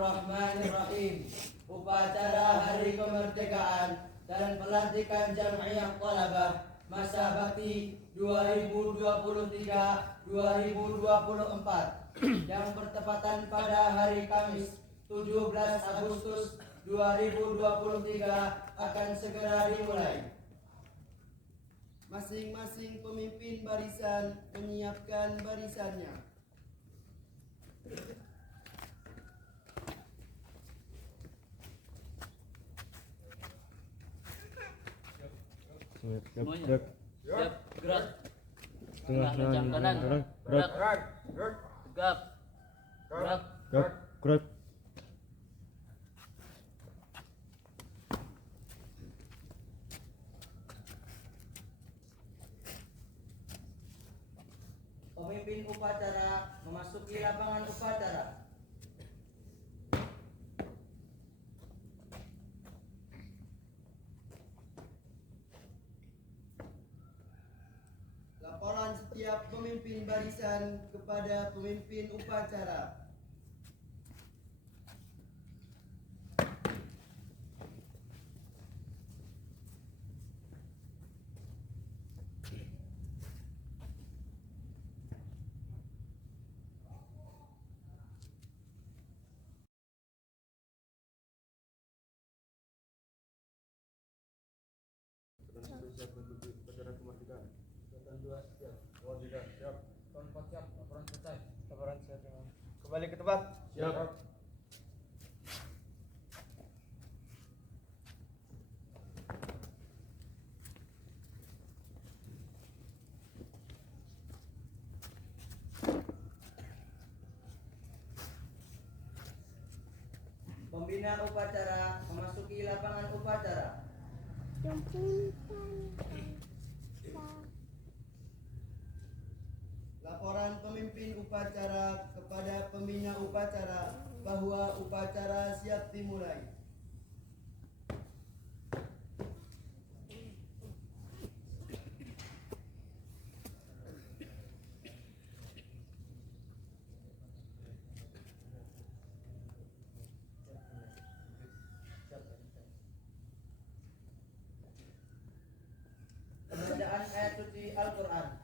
Bismillahirrahmanirrahim. Upacara Hari Kemerdekaan dan pelantikan Jam'iyah Thalabah masa bakti 2023-2024 yang bertepatan pada hari Kamis 17 Agustus 2023 akan segera dimulai. Masing-masing pemimpin barisan menyiapkan barisannya. Siap, gerak. Tengah Jam kanan. Gerak. Tegap. Gerak. gerak. Pemimpin upacara memasuki lapangan upacara. Laporan setiap pemimpin barisan kepada pemimpin upacara. Siap untuk upacara kemerdekaan. Laporan 2 siap. Laporan 3 siap. Laporan 4 siap. Laporan selesai. Laporan siap. Kembali ke tempat. Siap. Pembina upacara memasuki lapangan upacara. Laporan pemimpin upacara kepada pembina upacara bahwa upacara siap dimulai. Pembacaan ayat suci Al-Quran.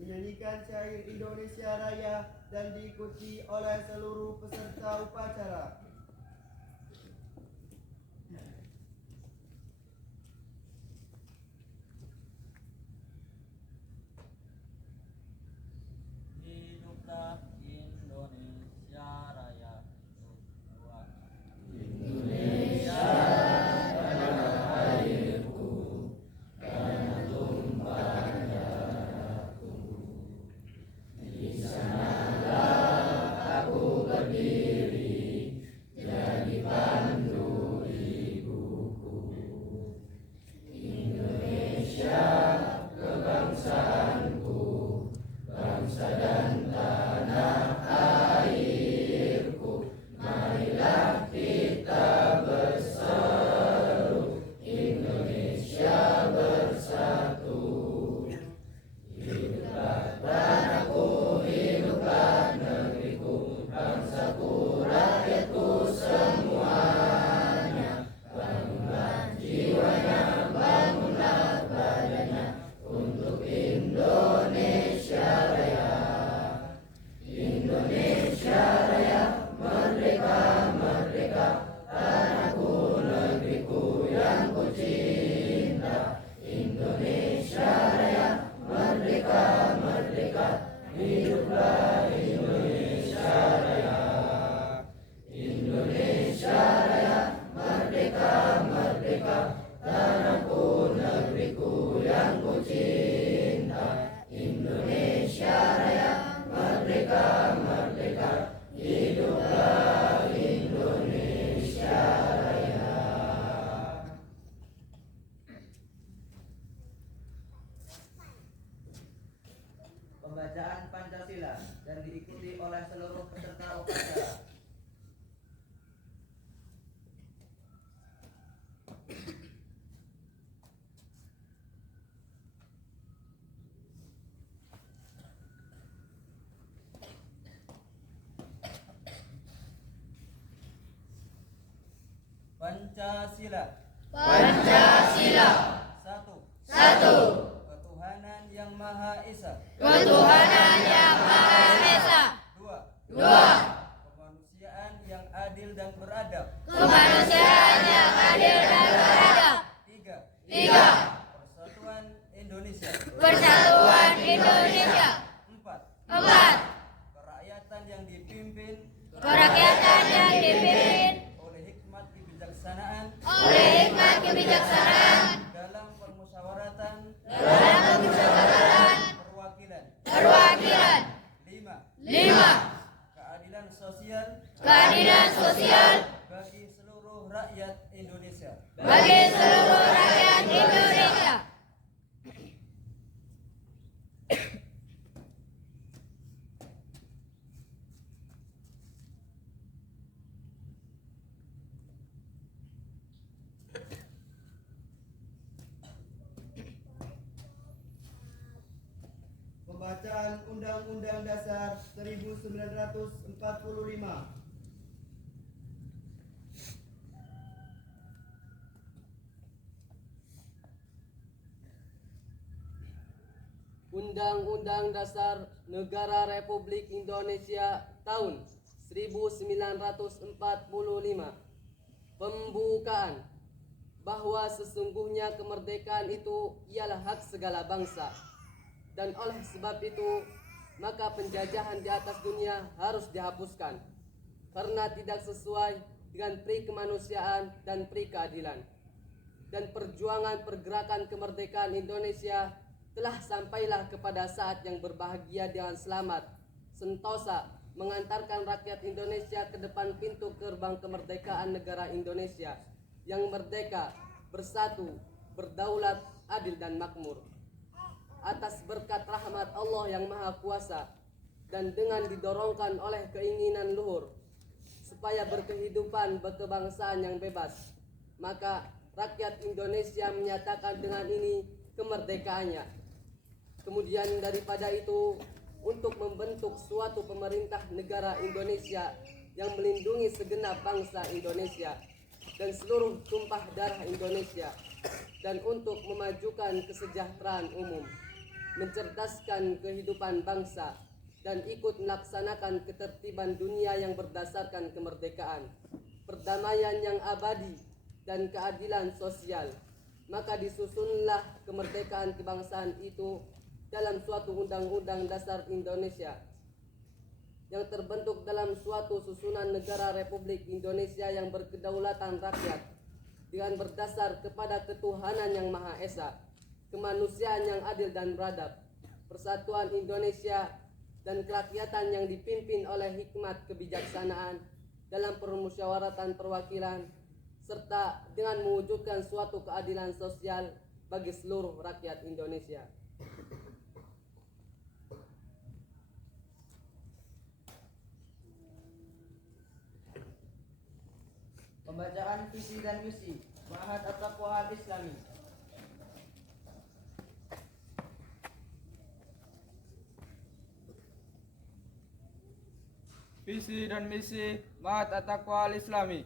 menyanyikan syair Indonesia Raya dan diikuti oleh seluruh peserta upacara. Hiduplah Indonesia Raya. Dua. Pembacaan Pancasila dan diikuti oleh seluruh peserta upacara. Pancasila. Pancasila. Satu. Satu. Ketuhanan yang Maha Esa. Ketuhanan yang Maha Esa. Dua. Dua. Kemanusiaan yang adil dan beradab. Kemanusiaan yang adil dan beradab. Tiga. Tiga. Persatuan Indonesia. Persatuan Indonesia. Empat. Empat. Kerakyatan yang dipimpin Kerakyatan yang dipimpin oleh hikmat kebijaksanaan oleh hikmat kebijaksanaan dalam permusyawaratan perwakilan. perwakilan. Lima. Lima. Keadilan sosial Keadilan sosial bagi seluruh rakyat Indonesia. bagi seluruh rakyat Indonesia. Pembacaan Undang-Undang Dasar 1945. Undang-Undang Dasar Negara Republik Indonesia tahun 1945. Pembukaan bahwa sesungguhnya kemerdekaan itu ialah hak segala bangsa, dan oleh sebab itu maka penjajahan di atas dunia harus dihapuskan karena tidak sesuai dengan pri kemanusiaan dan pri keadilan. Dan perjuangan pergerakan kemerdekaan Indonesia telah sampailah kepada saat yang berbahagia dengan selamat, sentosa mengantarkan rakyat Indonesia ke depan pintu gerbang kemerdekaan negara Indonesia yang merdeka, bersatu, berdaulat, adil dan makmur. Atas berkat rahmat Allah yang Maha Kuasa dan dengan didorongkan oleh keinginan luhur supaya berkehidupan berkebangsaan yang bebas, maka rakyat Indonesia menyatakan dengan ini kemerdekaannya. Kemudian daripada itu, untuk membentuk suatu pemerintah negara Indonesia yang melindungi segenap bangsa Indonesia dan seluruh tumpah darah Indonesia, dan untuk memajukan kesejahteraan umum. mencerdaskan kehidupan bangsa, dan ikut melaksanakan ketertiban dunia yang berdasarkan kemerdekaan, perdamaian yang abadi, dan keadilan sosial. Maka disusunlah kemerdekaan kebangsaan itu dalam suatu undang-undang dasar Indonesia yang terbentuk dalam suatu susunan negara Republik Indonesia yang berkedaulatan rakyat dengan berdasar kepada ketuhanan yang Maha Esa, kemanusiaan yang adil dan beradab, persatuan Indonesia, dan kerakyatan yang dipimpin oleh hikmat kebijaksanaan dalam permusyawaratan perwakilan, serta dengan mewujudkan suatu keadilan sosial bagi seluruh rakyat Indonesia. Pembacaan visi dan misi Ma'had At-Taqwa Al-Islami. Visi dan misi Ma'had At-Taqwa Al-Islami.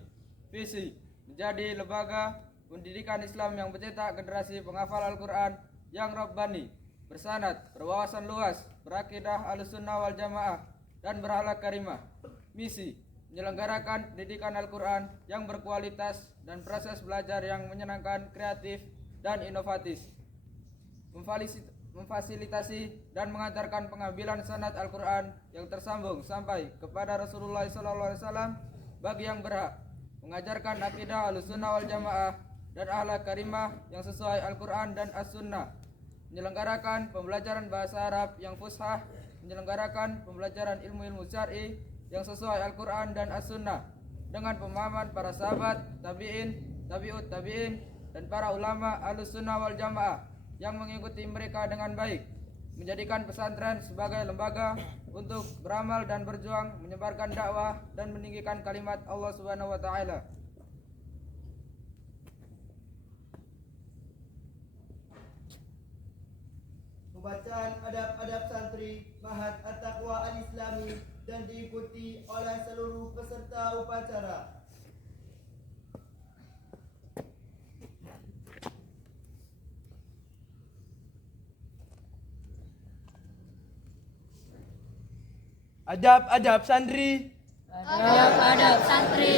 Visi: menjadi lembaga pendidikan Islam yang mencetak generasi penghafal Al-Quran yang rabbani, bersanad, berwawasan luas, berakidah Ahlussunnah wal Jamaah, dan berakhlak karimah. Misi: menyelenggarakan pendidikan Al-Quran yang berkualitas dan proses belajar yang menyenangkan, kreatif, dan inovatif. Memfasilitasi dan mengantarkan pengambilan sanad Al-Quran yang tersambung sampai kepada Rasulullah SAW bagi yang berhak. Mengajarkan akidah Ahlussunnah wal Jamaah dan akhlak karimah yang sesuai Al-Quran dan As-Sunnah. Menyelenggarakan pembelajaran bahasa Arab yang fushah. Menyelenggarakan pembelajaran ilmu-ilmu syar'i yang sesuai Al-Quran dan As-Sunnah dengan pemahaman para sahabat, tabi'in, tabi'ut tabi'in, dan para ulama Ahlussunnah wal Jamaah yang mengikuti mereka dengan baik. Menjadikan pesantren sebagai lembaga untuk beramal dan berjuang menyebarkan dakwah dan meninggikan kalimat Allah Subhanahu wa taala. Pembacaan adab-adab santri Ma'had At-Taqwa Al-Islami dan diikuti oleh seluruh peserta upacara. Adab-adab santri Adab-adab santri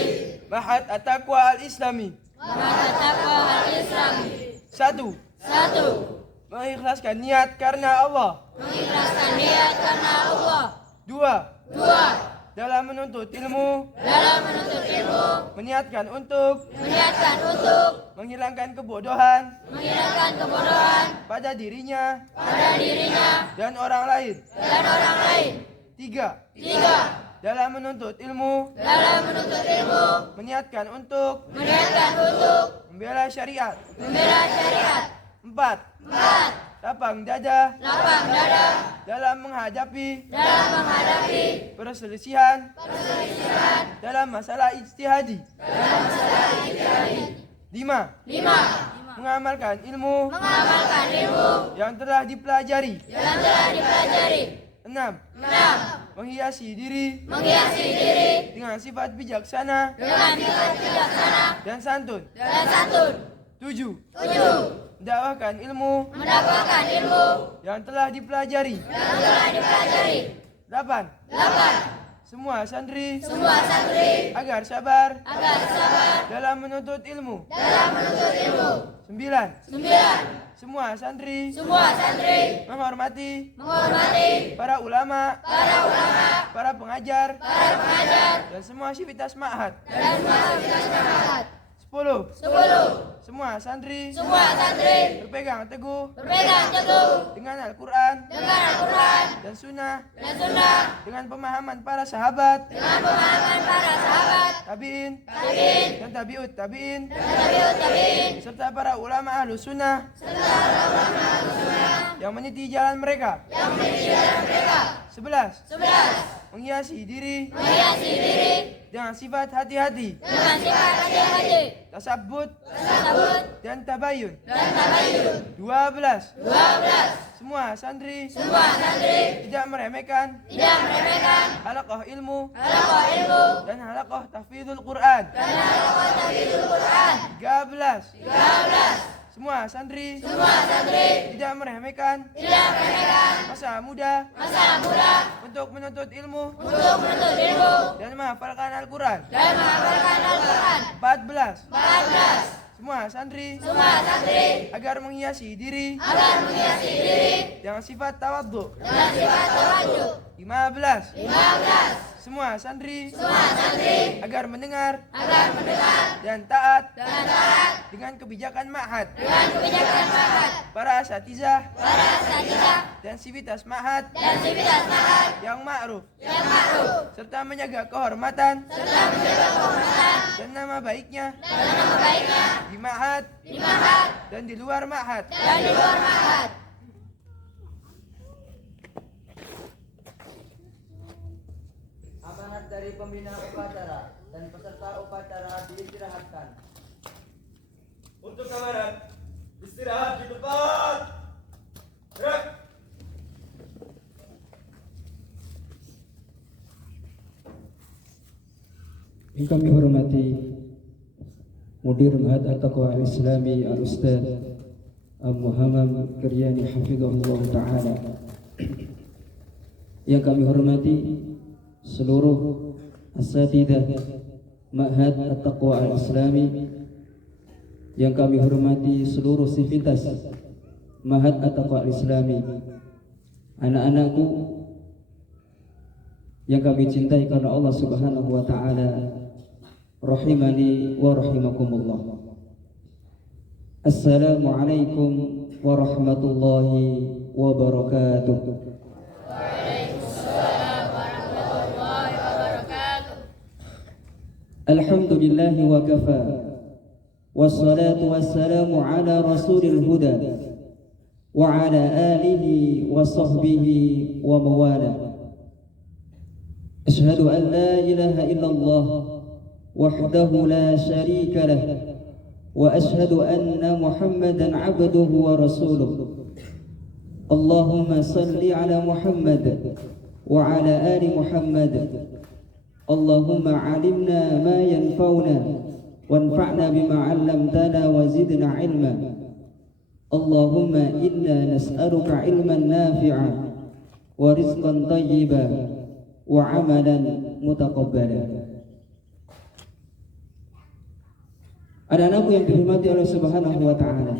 Ma'had At-Taqwa Al-Islami. Ma'had At-Taqwa Al-Islami. 1. 1. Mengikhlaskan niat karena Allah. Mengikhlaskan niat karena Allah. 2. 2. Dalam menuntut ilmu, Dalam menuntut ilmu, meniatkan untuk menghilangkan kebodohan pada dirinya dan orang lain. 3. Dalam menuntut ilmu, meniatkan untuk membela syariat. 4. Lapang dada dalam menghadapi perselisihan dalam masalah ijtihadi. 5. Mengamalkan ilmu yang telah dipelajari. 6. Menghiasi diri dengan sifat bijaksana dan santun. 7. Mendakwahkan ilmu yang telah dipelajari. 8. Semua santri agar sabar dalam menuntut ilmu. 9. Semua santri menghormati para ulama, para pengajar, dan semua sivitas ma'had. 10. Semua santri berpegang teguh dengan Al-Quran dan Sunnah dengan pemahaman para sahabat, tabi'in dan tabi'ut tabi'in, serta para ulama Ahlussunnah yang meniti jalan mereka. 11. Menghiasi diri dengan sifat hati-hati, tasabbut dan tabayun. 12. Semua santri tidak meremehkan halaqah ilmu dan halaqah tahfidzul Quran. 13. Semua santri tidak tidak meremehkan masa muda untuk menuntut ilmu dan menghafalkan Al-Quran 14 semua santri agar menghiasi diri dengan sifat tawadhu 15 semua santri agar mendengar dan taat dengan kebijakan ma'had para asatizah dan sivitas ma'had yang ma'ruf serta menjaga kehormatan dan nama baiknya di ma'had dan di luar ma'had. Amanat dari pembina upacara dan peserta upacara diistirahatkan. Untuk kawanan, istirahat di tempat. Gerak. Yang kami hormati Mudir Ma'had At-Taqwa Al-Islami Al-Ustaz Muhammad Kiryani Hafizahullah Ta'ala. Yang kami hormati seluruh asatidah Ma'had At-Taqwa Al-Islami. Yang kami hormati seluruh sivitas Ma'had At-Taqwa Al-Islami. Anak-anakku yang kami cintai karena Allah Subhanahu wa Ta'ala, rahimani wa rahimakumullah. Assalamualaikum warahmatullahi wabarakatuh. Waalaikumsalam warahmatullahi wabarakatuh. Alhamdulillahi wa kafa, wassalatu wassalamu ala rasulil huda wa ala alihi wa sahbihi wa mawala. Ashhadu an la ilaha illallah wahdahu la syarika lah wa ashhadu anna Muhammadan abduhu wa rasuluh. Allahumma salli ala Muhammad wa ala ali Muhammad. Allahumma alimna ma yanfa'una wanfa'na bima 'allamtana wa zidna ilma. Allahumma inna nas'aluka ilman nafi'a wa rizqan thayyiban wa 'amalan mutaqabbala. Anak-anakku yang dirahmati oleh Subhanahu wa Ta'ala,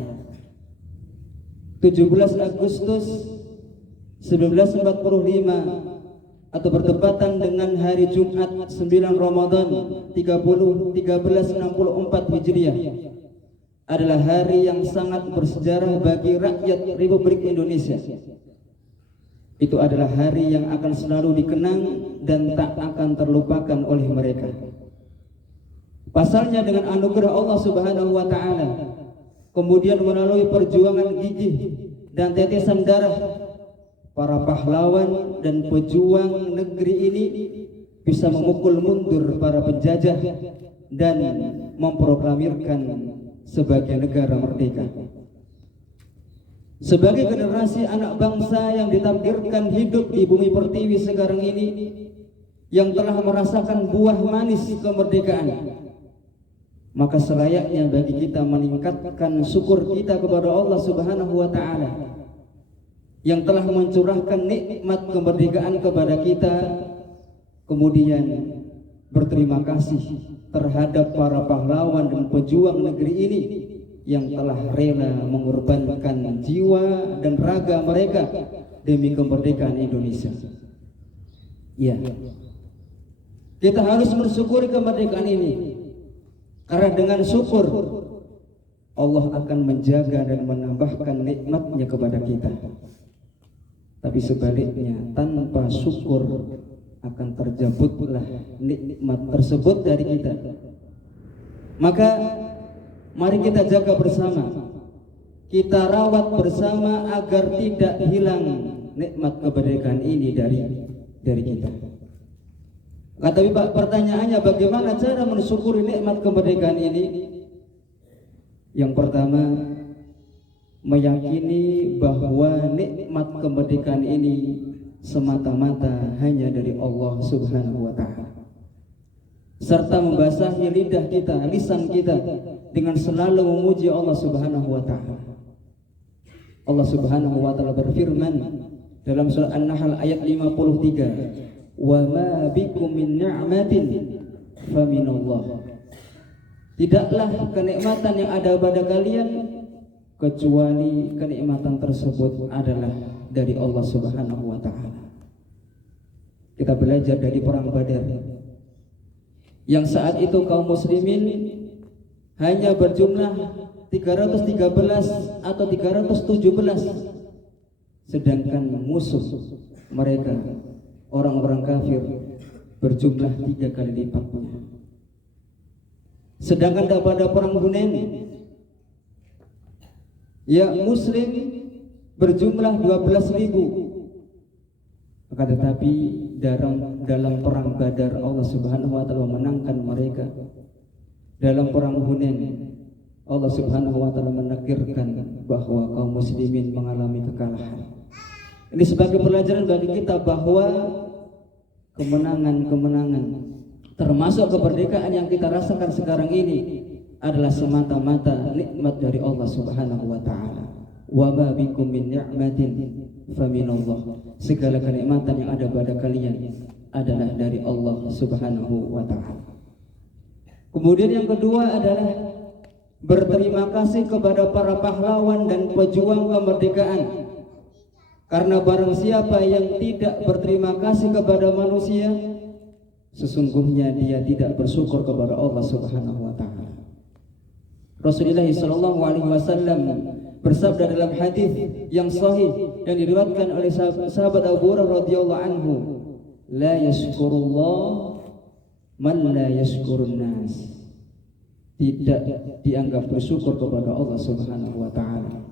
17 Agustus 1945 atau bertepatan dengan hari Jumat 9 Ramadan 1364 Hijriah adalah hari yang sangat bersejarah bagi rakyat Republik Indonesia. Itu adalah hari yang akan selalu dikenang dan tak akan terlupakan oleh mereka. Pasalnya dengan anugerah Allah Subhanahu wa Ta'ala, kemudian melalui perjuangan gigih dan tetesan darah para pahlawan dan pejuang negeri ini bisa memukul mundur para penjajah dan memproklamirkan sebagai negara merdeka. Sebagai generasi anak bangsa yang ditakdirkan hidup di bumi pertiwi sekarang ini, yang telah merasakan buah manis kemerdekaan, maka selayaknya bagi kita meningkatkan syukur kita kepada Allah Subhanahu wa Ta'ala yang telah mencurahkan nikmat kemerdekaan kepada kita, kemudian berterima kasih terhadap para pahlawan dan pejuang negeri ini yang telah rela mengorbankan jiwa dan raga mereka demi kemerdekaan Indonesia. Ya, kita harus bersyukuri kemerdekaan ini. Karena dengan syukur Allah akan menjaga dan menambahkan nikmatnya kepada kita. Tapi sebaliknya, tanpa syukur akan terjabutlah nikmat tersebut dari kita. Maka mari kita jaga bersama, kita rawat bersama agar tidak hilang nikmat kemerdekaan ini dari kita. Tapi Pak, pertanyaannya bagaimana cara mensyukuri nikmat kemerdekaan ini? Yang pertama, meyakini bahwa nikmat kemerdekaan ini semata-mata hanya dari Allah Subhanahu wa Ta'ala, serta membasahi lidah kita, lisan kita dengan selalu memuji Allah Subhanahu wa Ta'ala. Allah Subhanahu wa taala berfirman dalam surah An-Nahl ayat 53, "Wa ma bikum min ni'matin faminallah." Tidaklah kenikmatan yang ada pada kalian kecuali kenikmatan tersebut adalah dari Allah Subhanahu wa taala. Kita belajar dari perang Badar yang saat itu kaum muslimin hanya berjumlah 313 atau 317, sedangkan musuh mereka orang-orang kafir berjumlah 3 kali lipatnya. Sedangkan pada perang Hunain ya muslim berjumlah 12.000, akan tetapi dalam perang Badar Allah Subhanahu wa taala memenangkan mereka. Dalam perang Hunain Allah Subhanahu wa taala menakdirkan bahwa kaum muslimin mengalami kekalahan. Ini sebagai pelajaran bagi kita bahwa kemenangan-kemenangan termasuk kemerdekaan yang kita rasakan sekarang ini adalah semata-mata nikmat dari Allah Subhanahu wa taala. Wa ma bikum min ni'matin faminallah. Segala kenikmatan yang ada pada kalian adalah dari Allah Subhanahu wa taala. Kemudian yang kedua adalah berterima kasih kepada para pahlawan dan pejuang kemerdekaan. Karena barang siapa yang tidak berterima kasih kepada manusia, sesungguhnya dia tidak bersyukur kepada Allah Subhanahu wa taala. Rasulullah sallallahu alaihi wasallam bersabda dalam hadis yang sahih yang diriwayatkan oleh sahabat Abu Hurairah radhiyallahu anhu, "La yashkurullah man la yashkurun nas." Tidak dianggap bersyukur kepada Allah Subhanahu wa taala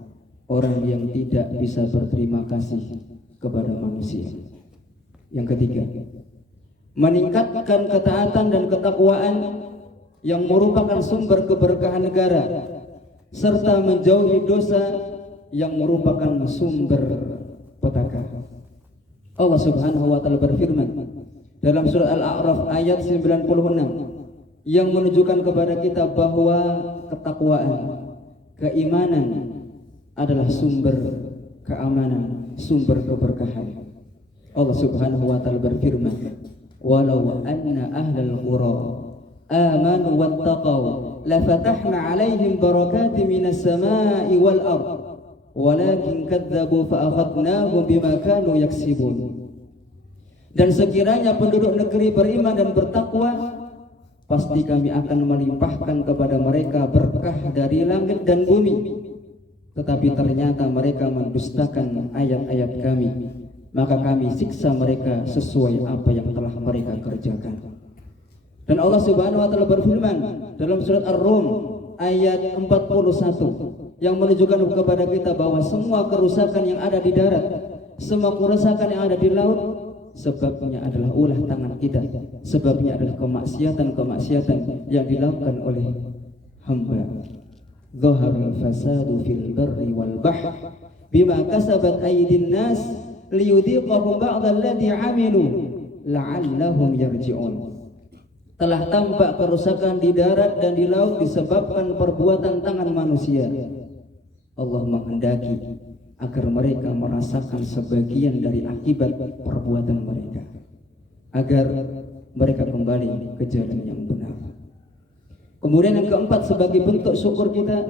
orang yang tidak bisa berterima kasih kepada manusia. Yang ketiga, meningkatkan ketaatan dan ketakwaan yang merupakan sumber keberkahan negara, serta menjauhi dosa yang merupakan sumber petaka. Allah Subhanahu wa taala berfirman dalam surah Al-A'raf ayat 96 yang menunjukkan kepada kita bahwa ketakwaan, keimanan adalah sumber keamanan, sumber keberkahan. Allah Subhanahu wa taala berfirman, "Walau anna ahlal qura amanu wattaqaw lafatahna 'alaihim barakatin minas samaa'i wal ardh walakin kadzdzabu fa akhadnahum bima kanu yaksibun." Dan sekiranya penduduk negeri beriman dan bertakwa, pasti kami akan melimpahkan kepada mereka berkah dari langit dan bumi. Tetapi ternyata mereka mendustakan ayat-ayat kami, maka kami siksa mereka sesuai apa yang telah mereka kerjakan. Dan Allah Subhanahu wa taala berfirman dalam surat Ar-Rum ayat 41 yang menunjukkan kepada kita bahwa semua kerusakan yang ada di darat, semua kerusakan yang ada di laut, sebabnya adalah ulah tangan kita, sebabnya adalah kemaksiatan-kemaksiatan yang dilakukan oleh hamba. Zaharul fasadu fil barri wal bahr bima kasabat aydin nas liyudhiqahum ba'dal ladzi 'amilu la'allahum yarji'un. Telah tampak kerusakan di darat dan di laut disebabkan perbuatan tangan manusia. Allah menghendaki agar mereka merasakan sebagian dari akibat perbuatan mereka, agar mereka kembali ke jalan yang benar. Kemudian yang keempat, sebagai bentuk syukur kita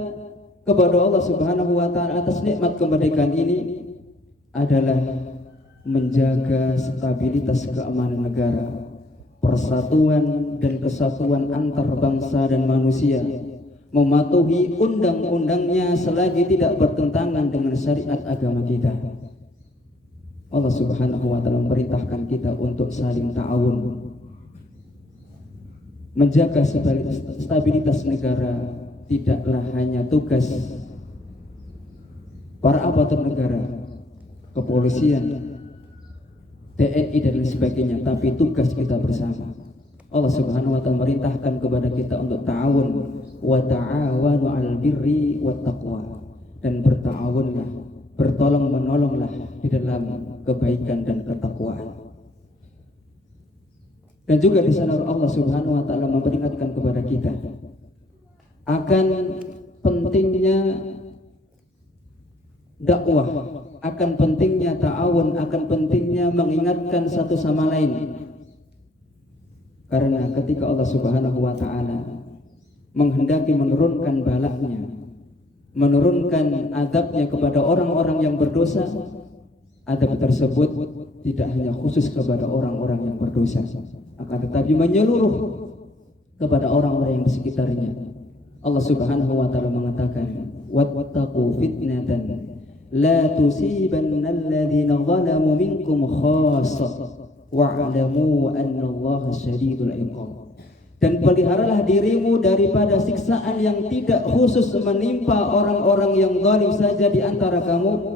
kepada Allah Subhanahu wa taala atas nikmat kemerdekaan ini adalah menjaga stabilitas keamanan negara, persatuan dan kesatuan antar bangsa dan manusia, mematuhi undang-undangnya selagi tidak bertentangan dengan syariat agama kita. Allah Subhanahu wa taala memerintahkan kita untuk saling ta'awun, menjaga stabilitas negara tidaklah hanya tugas para aparatur negara, kepolisian, TNI dan lain sebagainya, tapi tugas kita bersama. Allah Subhanahu wa taala merintahkan kepada kita untuk ta'awun, wa ta'awanu 'alal birri wat taqwa, dan berta'awunlah, bertolong menolonglah di dalam kebaikan dan ketakwaan. Dan juga di sana Allah Subhanahu wa taala memperingatkan kepada kita akan pentingnya dakwah, akan pentingnya ta'awun, akan pentingnya mengingatkan satu sama lain. Karena ketika Allah Subhanahu wa taala menghendaki menurunkan balaknya, menurunkan adabnya kepada orang-orang yang berdosa, adab tersebut tidak hanya khusus kepada orang-orang yang berdosa, akan tetapi menyeluruh kepada orang-orang yang di sekitarnya. Allah Subhanahu wa taala mengatakan, wattaqu fitnatan la tusibanna alladhina zalamu minkum khassah wa'lamu annallaha syadidul iqab. Dan peliharalah dirimu daripada siksaan yang tidak khusus menimpa orang-orang yang zalim saja di antara kamu,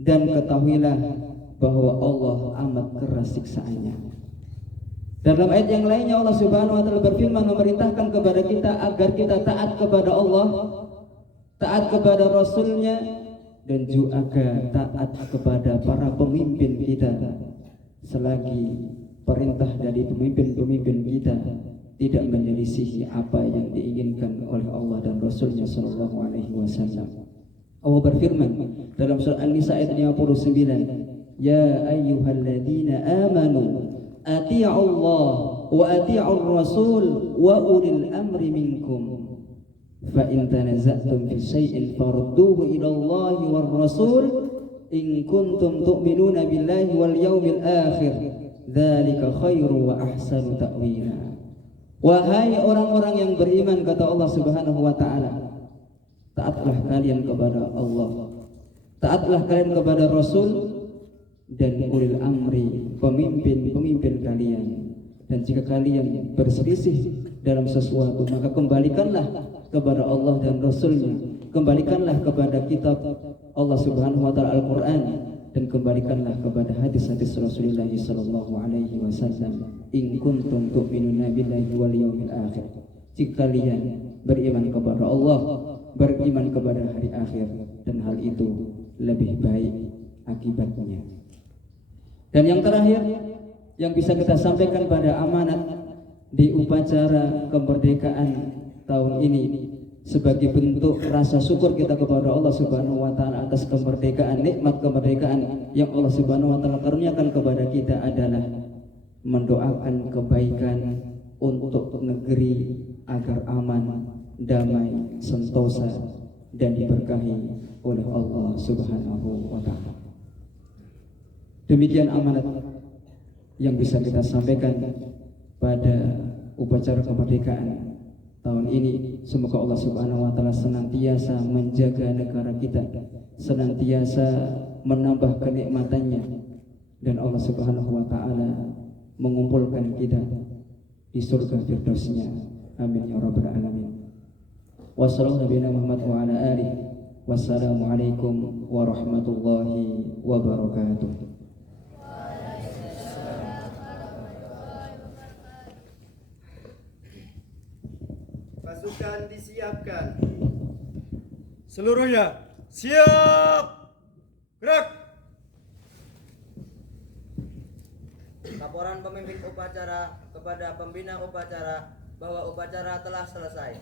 dan ketahuilah bahwa Allah amat keras siksaannya. Dalam ayat yang lainnya Allah Subhanahu wa taala berfirman memerintahkan kepada kita agar kita taat kepada Allah, taat kepada Rasulnya, dan juga taat kepada para pemimpin kita, selagi perintah dari pemimpin-pemimpin kita tidak menyelisihi apa yang diinginkan oleh Allah dan Rasulnya Sallallahu Alaihi Wasallam. Allah berfirman dalam surah An-Nisa ayat 59, Ya ayyuhalladzina amanu ati'u Allah wa ati'ur Rasul wa ulil amri minkum fa in tanaza'tum fi syai'in farudduhu ila Allah war Rasul in kuntum tu'minuna billahi wal yawmil akhir dzalika khairu wa ahsanu ta'wila. Wahai orang-orang yang beriman, kata Allah Subhanahu wa taala, taatlah kalian kepada Allah, taatlah kalian kepada Rasul dan ulil amri, pemimpin-pemimpin kalian. Dan jika kalian berselisih dalam sesuatu, maka kembalikanlah kepada Allah dan Rasulnya, kembalikanlah kepada kitab Allah Subhanahu wa taala Al-Qur'an, dan kembalikanlah kepada hadis-hadis Rasulullah sallallahu alaihi wasallam. In kuntum tu'minuna billahi wal yawmil akhir. Jika kalian beriman kepada Allah, beriman kepada hari akhir, dan hal itu lebih baik akibatnya. Dan yang terakhir yang bisa kita sampaikan pada amanat di upacara kemerdekaan tahun ini, sebagai bentuk rasa syukur kita kepada Allah Subhanahu wa taala atas kemerdekaan, nikmat kemerdekaan yang Allah Subhanahu wa taala karuniakan kepada kita, adalah mendoakan kebaikan untuk negeri agar aman, damai, sentosa, dan diberkahi oleh Allah Subhanahu wa taala. Demikian amanat yang bisa kita sampaikan pada upacara kemerdekaan tahun ini. Semoga Allah Subhanahu wa taala senantiasa menjaga negara kita, senantiasa menambah kenikmatannya, dan Allah Subhanahu wa taala mengumpulkan kita di surga firdausnya. Amin ya rabbal alamin. Wassalamualaikum warahmatullahi wabarakatuh. Pasukan disiapkan. Seluruhnya siap. Gerak. Laporan pemimpin upacara kepada pembina upacara bahwa upacara telah selesai.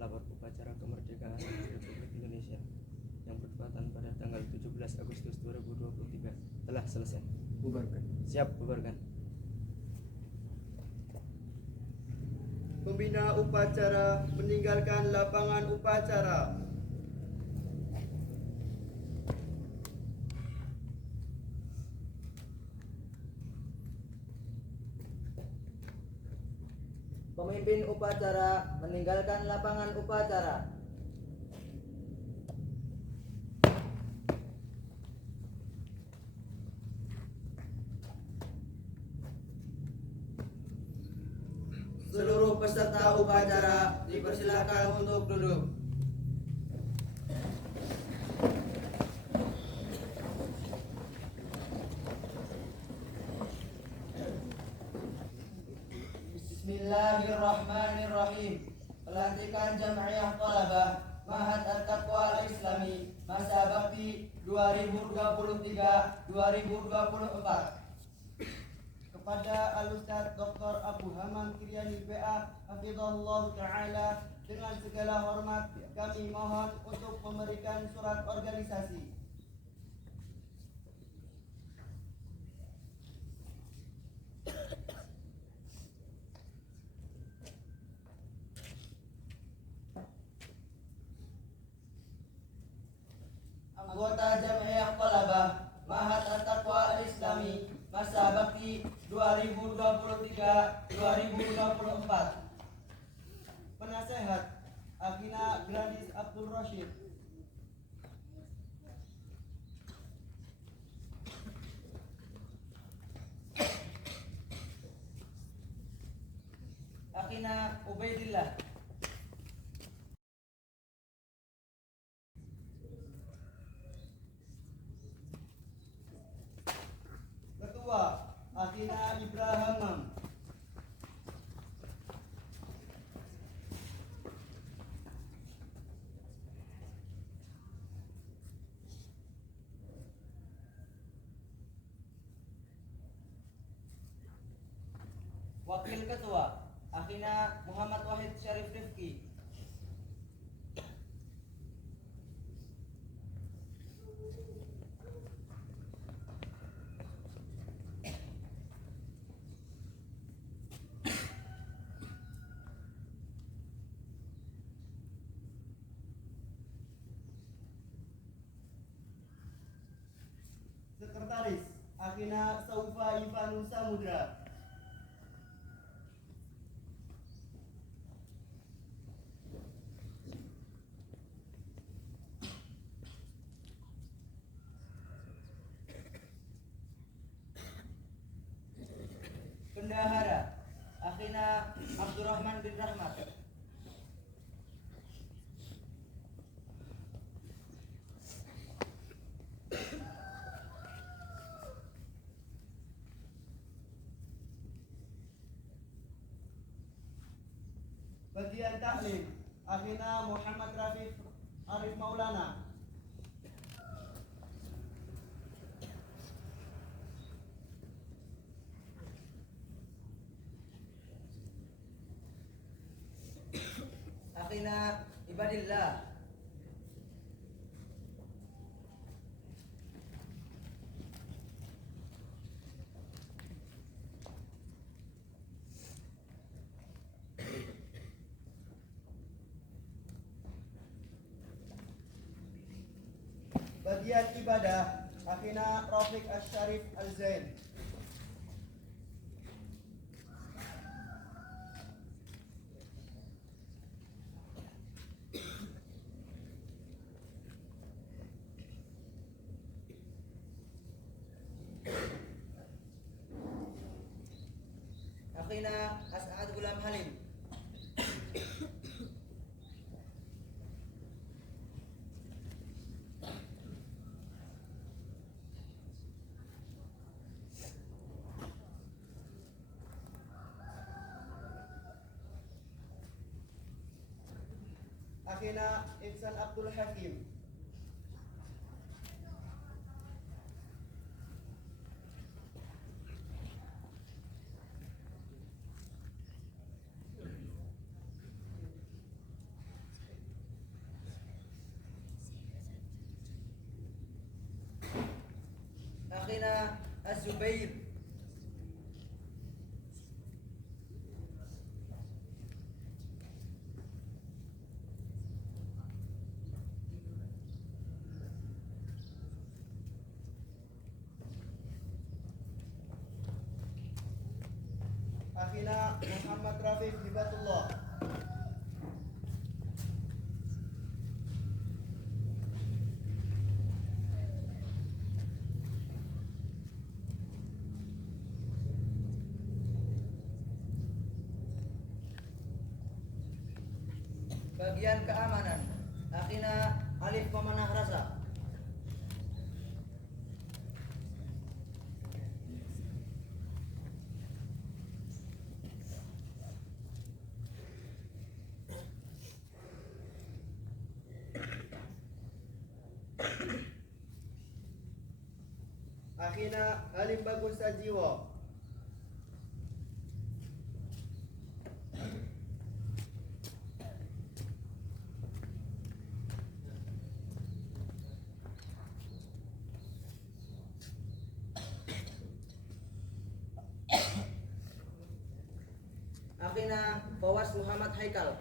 Lapor upacara kemerdekaan Republik Indonesia yang bertepatan pada tanggal 17 Agustus 2023 telah selesai. Bubarkan. Siap, bubarkan. Pembina upacara meninggalkan lapangan upacara. Pemimpin upacara meninggalkan lapangan upacara. Seluruh peserta upacara dipersilakan untuk duduk. Bismillahirrahmanirrahim. Pelantikan Jam'iyah Thalabah Ma'had At-Taqwa Al-Islami masa bakti 2023-2024. Kepada Al-Ustaz Dr. Abu Hamam Kiryani PA Hafizahullah Ta'ala Dengan segala hormat kami mohon untuk memberikan surat organisasi. Anggota Jamiah Qalabah Mahat At-Taqwa Al-Islami Masa Bakti 2023-2024. Penasehat Akina Gradis Abdul Rashid. Akina Ubaidillah. Ketua Akina Ibrahim. Wakil Ketua Akina Muhammad Wahid Syarif Rifki. Sekretaris Akina Saufa Ivanul Samudra. Bendahara Akina Abdurrahman bin Rahmat. Bagian taklim Akina Muhammad Rafiq Arif Maulana. Akina Ibadillah. Bagian ibadah Akina Rafiq Asy-Syarif Al-Zain. Akina As'ad Gulam Halim. Akina Ihsan Abdul Hakim. Akina Az-Zubair. Akina Muhammad Rafiq Hibatullah. Bagian keamanan Akina Alif Pemanah Rasa. Akina Halim Bagus Sajiwo. Fawas Muhammad Haikal.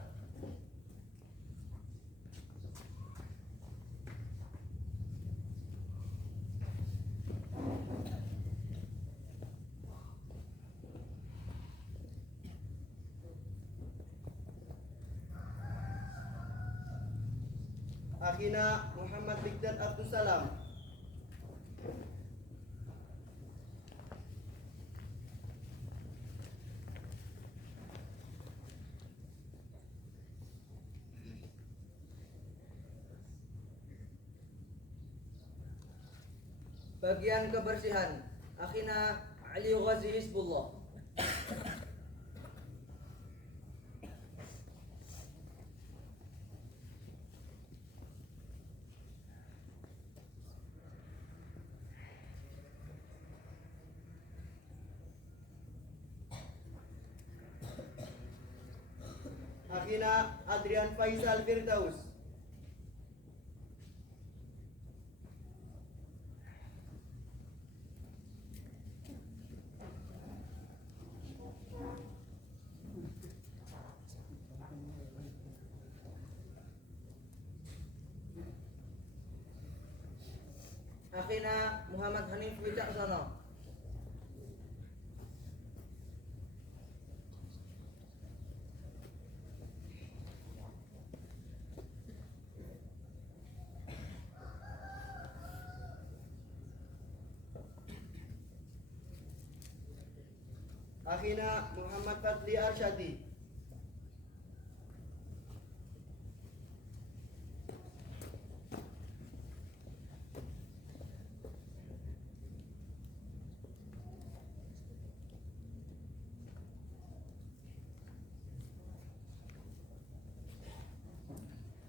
Akhina Muhammad Bigdan Abdussalam. Bagian kebersihan, Akhina Ali Ghazi Hizbullah. Akhina Adrian Faisal Firdaus. Akhina Muhammad Hanif Wicaksono. Akhina Muhammad Fadli Arsyadi.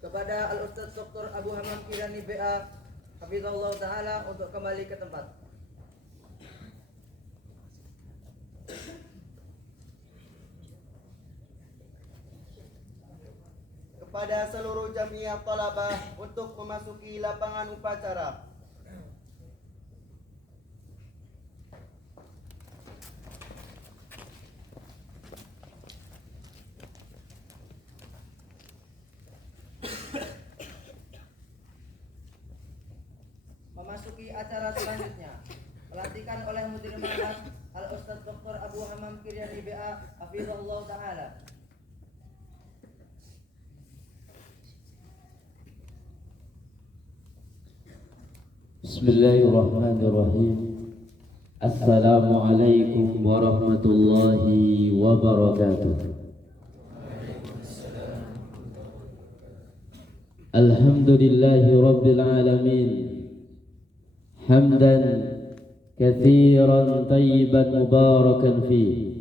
Kepada Al-Ustadz Dr. Abu Hamam Kirani BA Hafizahullah Ta'ala untuk kembali ke tempat. Kepada seluruh jamiah talabah untuk memasuki lapangan upacara. Memasuki acara selanjutnya, pelantikan oleh Mudir Ma'had Al-Ustadz Dr. Abu Hamam Kirani BA Hafizahullah Ta'ala. Bismillahirrahmanirrahim. Assalamualaikum warahmatullahi wabarakatuh. Alhamdulillahi rabbil alamin. Hamdan kathiran tayyiban mubarakan fi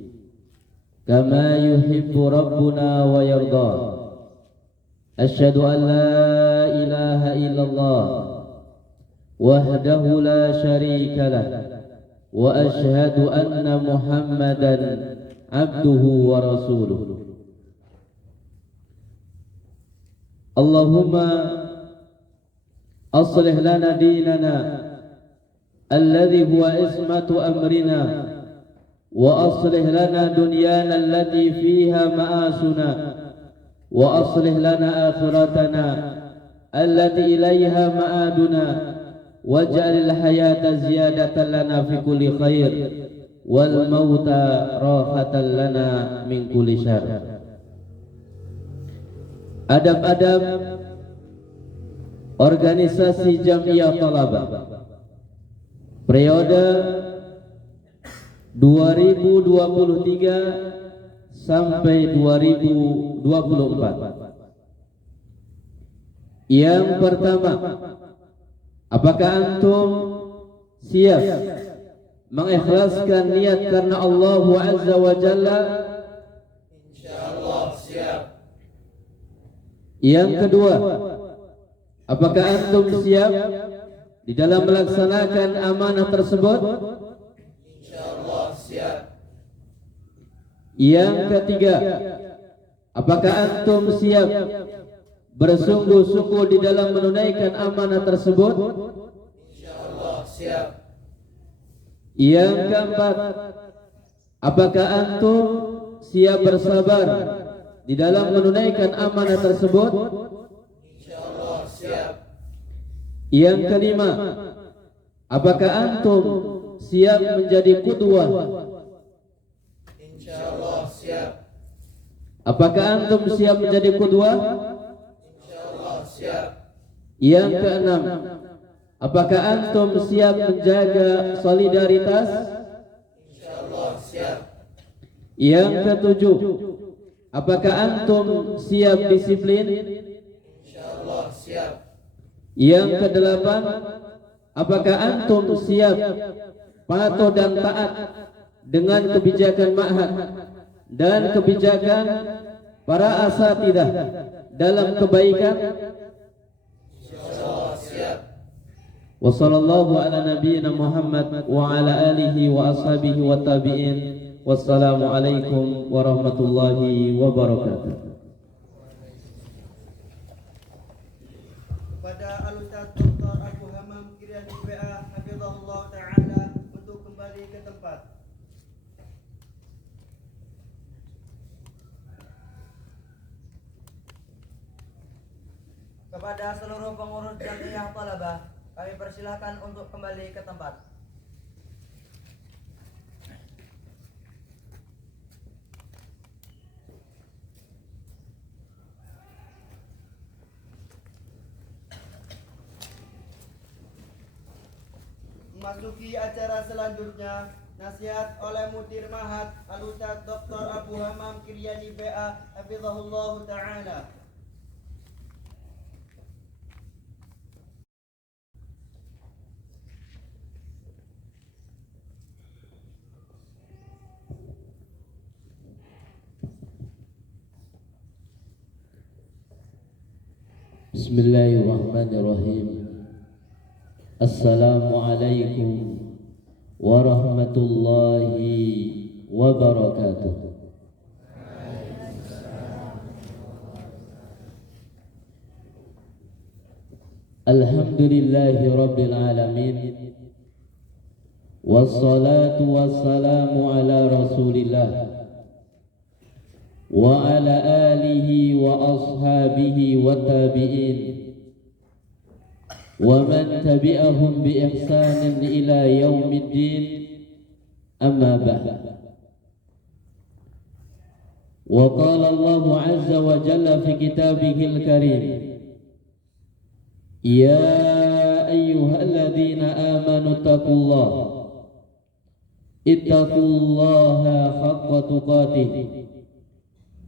kama yuhibbu rabbuna wa yarda. Asyhadu an la ilaha illallah wahdahu la syarika lah wa asyhadu anna Muhammadan abduhu wa rasuluh. Allahumma aslih lana dinana alladhi huwa ismatu amrina wa aslih lana dunyana allati fiha ma'asuna wa aslih lana akhiratana allati ilayha ma'aduna waj'alil hayata ziyadatan lana fi kulli khair wal mauta rahatan lana min kulli syarr. Adab-adab organisasi Jamiah Talabah periode 2023 sampai 2024. Yang pertama, apakah antum siap mengikhlaskan niat karena Allah Azza wa Jalla? Insyaallah siap. Yang kedua, apakah antum siap di dalam melaksanakan amanah tersebut? Insyaallah siap. Yang ketiga, apakah antum siap bersungguh-sungguh di dalam menunaikan amanah tersebut? Insyaallah siap. Yang keempat, apakah antum siap bersabar di dalam menunaikan amanah tersebut? Insyaallah siap. Yang kelima, apakah antum siap menjadi qudwah? Insyaallah siap. Apakah antum siap menjadi qudwah? Insyaallah siap. Yang keenam, apakah antum siap menjaga solidaritas? Insyaallah siap. Yang ketujuh, apakah antum siap disiplin? Insyaallah siap. Yang kedelapan, apakah antum siap patuh dan taat dengan kebijakan ma'had dan kebijakan para asatidah dalam kebaikan? Insyaallah siap. Wa sallallahu ala nabiyyina Muhammad wa ala alihi wa ashabihi wa tabi'in. Wassalamualaikum warahmatullahi wabarakatuh. Kepada Al-Ustaz Dr. Abu Hamam Kiryani BA Hafizahullah Ta'ala untuk kembali ke tempat. Kepada seluruh pengurus Jamiah Thalabah, kami persilahkan untuk kembali ke tempat. Memasuki acara selanjutnya, nasihat oleh Mudir Mahad Al-Ustaz Dr. Abu Hamam Kiryani BA Hafizahullah Ta'ala. Bismillahirrahmanirrahim. Assalamualaikum warahmatullahi wabarakatuh. Alhamdulillahi rabbil alamin. Wassalatu wassalamu ala rasulillah wa ala alihi wa ashabihi wa tabi'in wa man tabi'ahum bi ihsanin ila yaumiddin, amma ba'd. Wa qala Allah azza wa jalla fi kitabihil karim, ya ayyuhalladzina amanu taqullaha ittaqullaha haqqa tuqatih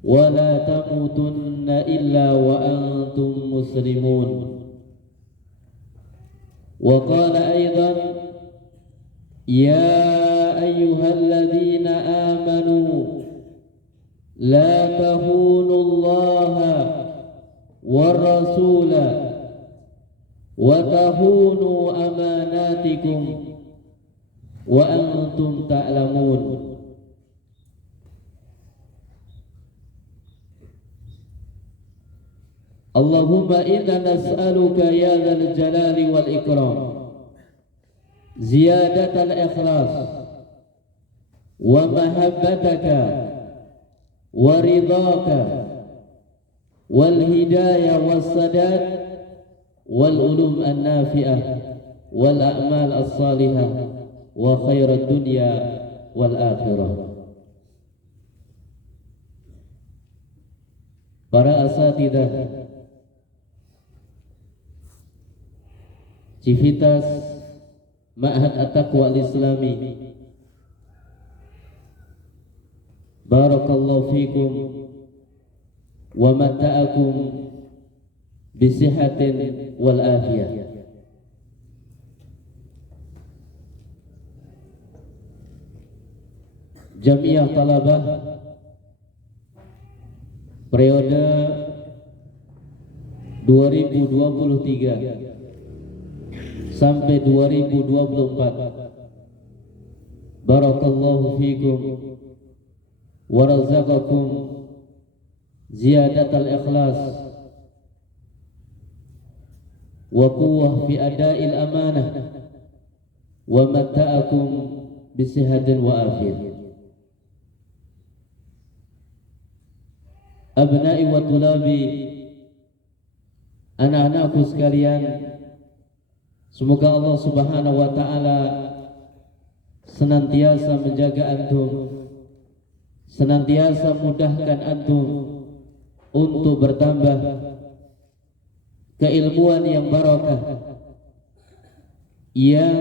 wa la tamutunna illa wa antum muslimun. Wa qala aidan, ya ayyuhalladzina amanu la tahunu allaha war rasula wa tahunu amanatikum wa antum ta'lamun. Allahumma inna nas'aluka ya dzal jalali wal ikram ziyadatal ikhlas wa mahabbataka wa ridhaka wal hidayah was sadad wal ulum an nafi'ah wal a'mal as salihah wa khairad dunya wal akhirah. Para asatidah Civitas Ma'had At-Taqwa Al-Islami, barakallahu fikum wa mata'akum bisihatin wal afiyah. Jamiah Talabah periode 2023 sampai 2024. Barakallahu fikum wa razaqakum ziyadatal ikhlas wa quwwah fi ada'il amanah wa mata'akum bisihatin wa afiyah. abna'i wa tulabi, anak-anakku sekalian, semoga Allah Subhanahu wa taala senantiasa menjaga antum, senantiasa mudahkan antum untuk bertambah keilmuan yang barakah, yang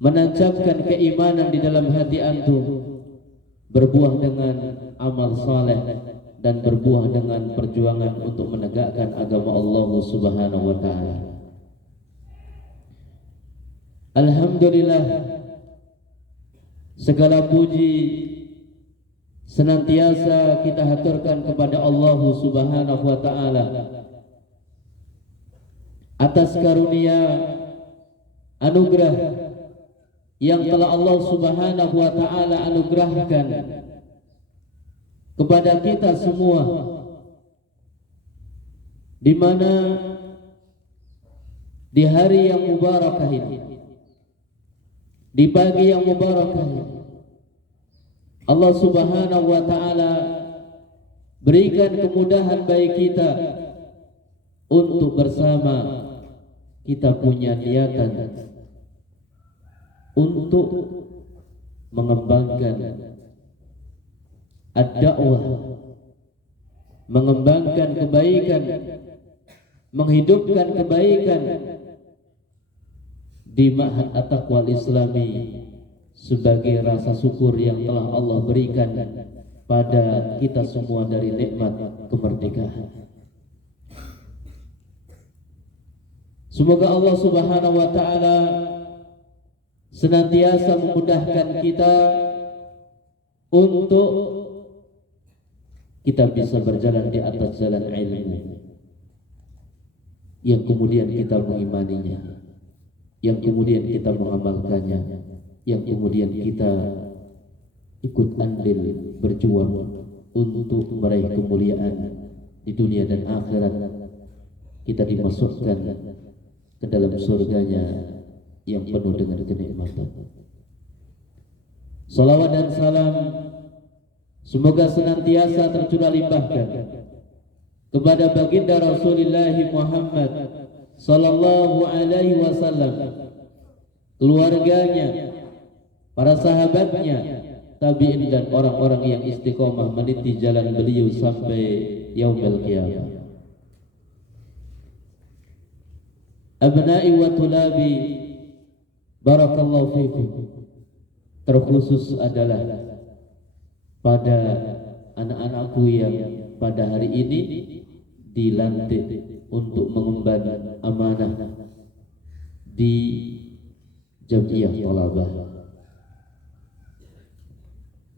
menancapkan keimanan di dalam hati antum, berbuah dengan amal saleh dan berbuah dengan perjuangan untuk menegakkan agama Allah Subhanahu wa taala. Alhamdulillah, segala puji senantiasa kita haturkan kepada Allah Subhanahu wa taala atas karunia anugerah yang telah Allah Subhanahu wa taala anugerahkan kepada kita semua, di mana di hari yang mubarakah ini, di pagi yang mubarakah ini, Allah Subhanahu wa taala berikan kemudahan bagi kita untuk bersama kita punya niatan untuk mengembangkan ad-da'wah, mengembangkan kebaikan, menghidupkan kebaikan di Ma'had At-Taqwa Islami sebagai rasa syukur yang telah Allah berikan pada kita semua dari nikmat kemerdekaan. Semoga Allah Subhanahu wa taala senantiasa memudahkan kita untuk kita bisa berjalan di atas jalan ilmu, yang kemudian kita mengimaninya, yang kemudian kita mengamalkannya, yang kemudian kita ikut andil berjuang untuk meraih kemuliaan di dunia dan akhirat. Kita dimasukkan ke dalam surganya yang penuh dengan kenikmatan. Salawat dan salam semoga senantiasa tercurah limpahkan kepada baginda Rasulullah Muhammad sallallahu alaihi wasallam, keluarganya, para sahabatnya, tabi'in dan orang-orang yang istiqomah meniti jalan beliau sampai yaumil qiyamah. Abna'i wa tulabi, barakallahu fikum. Terkhusus adalah pada anak-anakku yang pada hari ini dilantik untuk mengemban amanah di Jam'iyah Thalabah.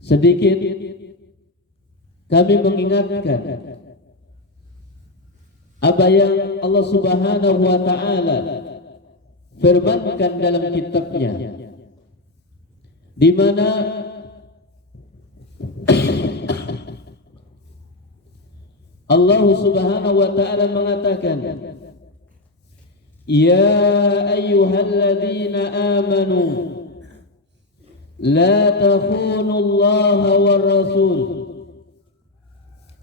Sedikit kami mengingatkan apa yang Allah Subhanahu wa taala firmankan dalam kitabnya, di mana Allah Subhanahu wa taala mengatakan, ya ayyuhalladzina amanu la takhunu Allah war rasul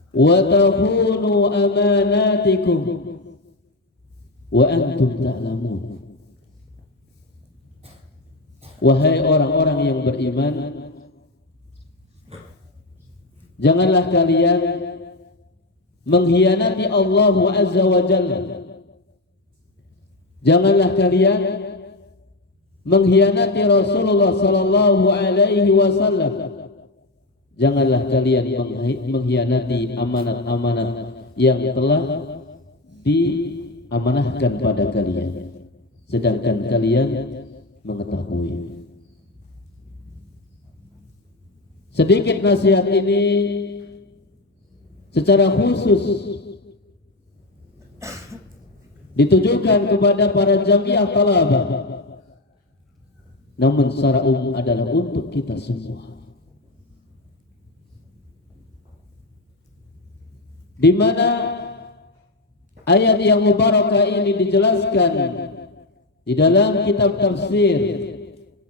wa takhunu amanatikum wa antum ta'lamun. Wahai orang-orang yang beriman, janganlah kalian mengkhianati Allah Azza wa Jalla. Janganlah kalian mengkhianati Rasulullah sallallahu alaihi wasallam. Janganlah kalian mengkhianati amanat-amanat yang telah diamanahkan pada kalian, sedangkan kalian mengetahui. Sedikit nasihat ini secara khusus ditujukan kepada para Jam'iyah Thalabah, namun secara umum adalah untuk kita semua, di mana ayat yang mubarakah ini dijelaskan di dalam kitab tafsir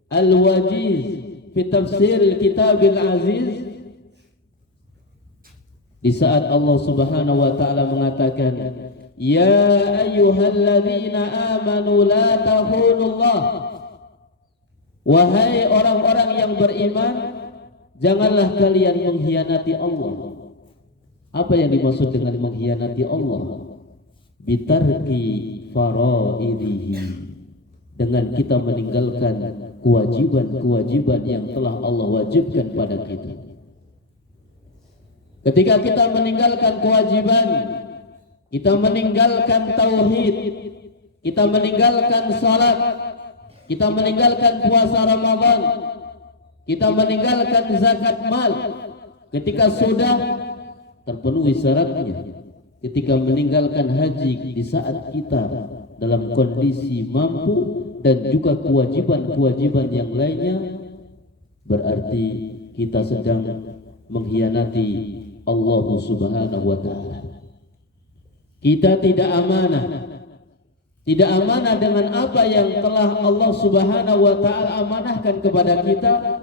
Al-Wajiz fi tafsir kitabil aziz, di saat Allah Subhanahu wa taala mengatakan, ya ayyuhalladzina amanu la tahunullah, wahai orang-orang yang beriman, janganlah kalian mengkhianati Allah. Apa yang dimaksud dengan mengkhianati Allah? Bitarki faraidihi, dengan kita meninggalkan kewajiban-kewajiban yang telah Allah wajibkan pada kita. Ketika kita meninggalkan kewajiban, kita meninggalkan tauhid, kita meninggalkan salat, kita meninggalkan puasa Ramadan, kita meninggalkan zakat mal, ketika sudah terpenuhi syaratnya, ketika meninggalkan haji di saat kita dalam kondisi mampu, dan juga kewajiban-kewajiban yang lainnya, berarti kita sedang mengkhianati Allah Subhanahu wa taala. Kita tidak amanah dengan apa yang telah Allah Subhanahu wa taala amanahkan kepada kita,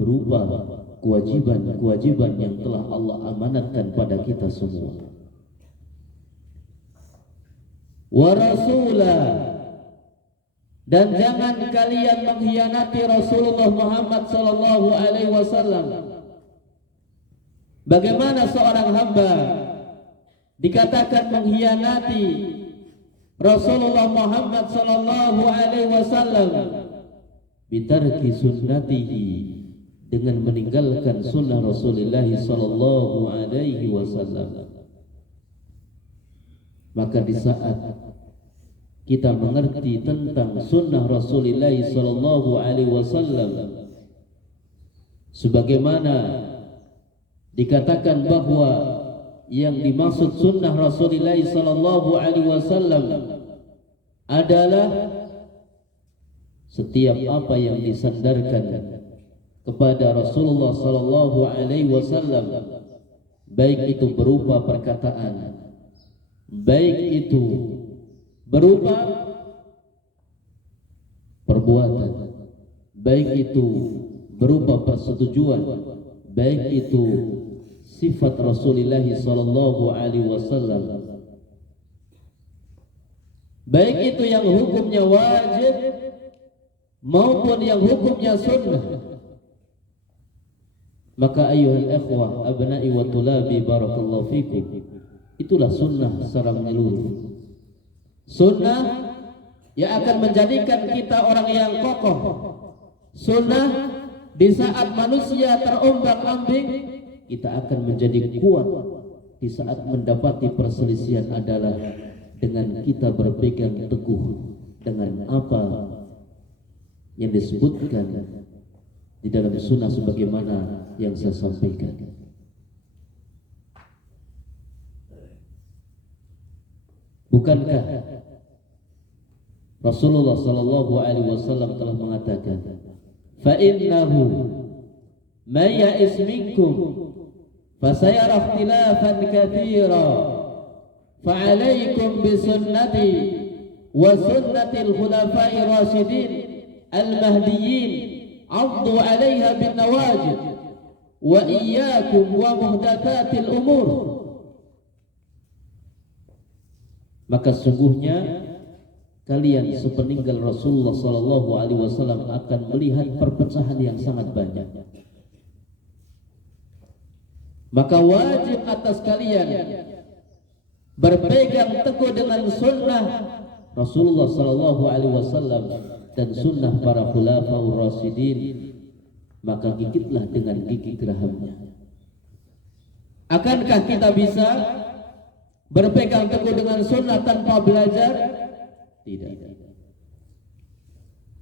berupa kewajiban-kewajiban yang telah Allah amanatkan pada kita semua. Wa rasulah, dan jangan kalian mengkhianati Rasulullah Muhammad sallallahu alaihi wasallam. Bagaimana seorang hamba dikatakan mengkhianati Rasulullah Muhammad sallallahu alaihi wasallam? Bitarki sunnatihi, dengan meninggalkan sunnah Rasulullah sallallahu alaihi wasallam. Maka di saat kita mengerti tentang sunnah Rasulullah sallallahu alaihi wasallam, sebagaimana dikatakan bahwa yang dimaksud sunnah Rasulullah sallallahu alaihi wasallam adalah setiap apa yang disandarkan kepada Rasulullah sallallahu alaihi wasallam, baik itu berupa perkataan, baik itu berupa perbuatan, baik itu berupa persetujuan, baik itu sifat Rasulullah sallallahu alaihi wasallam, baik itu yang hukumnya wajib maupun yang hukumnya sunnah. Maka ayuhal ikhwah abna'i wa tulabi barakallahu fikum, itulah sunnah secara menyeluruh. Sunnah yang akan menjadikan kita orang yang kokoh. Sunnah di saat manusia terombang-ambing, kita akan menjadi kuat. Di saat mendapati perselisihan adalah dengan kita berpegang teguh dengan apa yang disebutkan di dalam sunnah sebagaimana yang saya sampaikan. Bukankah Rasulullah sallallahu alaihi wasallam telah mengatakan, fa innahu may ya'is minkum fasayara ikhtilafan katsira fa 'alaikum bi sunnati wa sunnati al-khulafa'i rasyidin al-mahdiyyin 'addu 'alaiha bin nawajid wa iyyakum wa muhdatsatil umur. Maka sungguhnya kalian sepeninggal Rasulullah sallallahu alaihi wasallam akan melihat perpecahan yang sangat banyak. Maka wajib atas kalian berpegang teguh dengan sunnah Rasulullah sallallahu alaihi wasallam dan sunnah para khulafaur rasyidin. Maka gigitlah dengan gigi gerahamnya. Akankah kita bisa berpegang teguh dengan sunnah tanpa belajar? Tidak.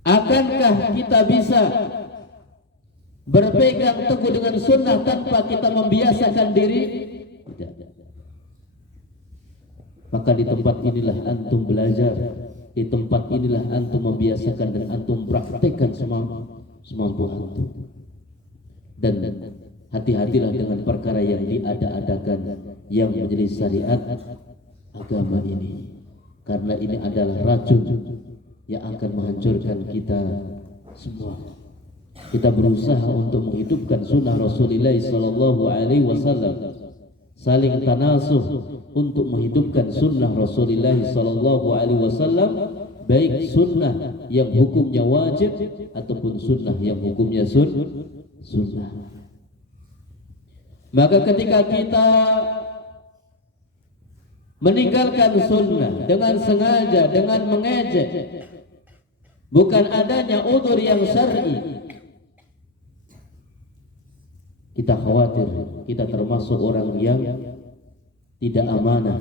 Akankah kita bisa berpegang teguh dengan sunnah tanpa kita membiasakan diri? Tidak. Maka di tempat inilah antum belajar, di tempat inilah antum membiasakan dan antum praktekkan semampu antum. Dan hati-hatilah dengan perkara yang diada-adakan yang menjadi syariat agama ini, karena ini adalah racun yang akan menghancurkan kita semua. Kita berusaha untuk menghidupkan sunnah Rasulullah sallallahu alaihi wasallam, saling tanasuh untuk menghidupkan sunnah Rasulullah sallallahu alaihi wasallam, baik sunnah yang hukumnya wajib ataupun sunnah yang hukumnya sunnah. Maka ketika kita meninggalkan sunnah dengan sengaja, dengan mengejek, bukan adanya udzur yang syar'i, kita khawatir kita termasuk orang yang tidak amanah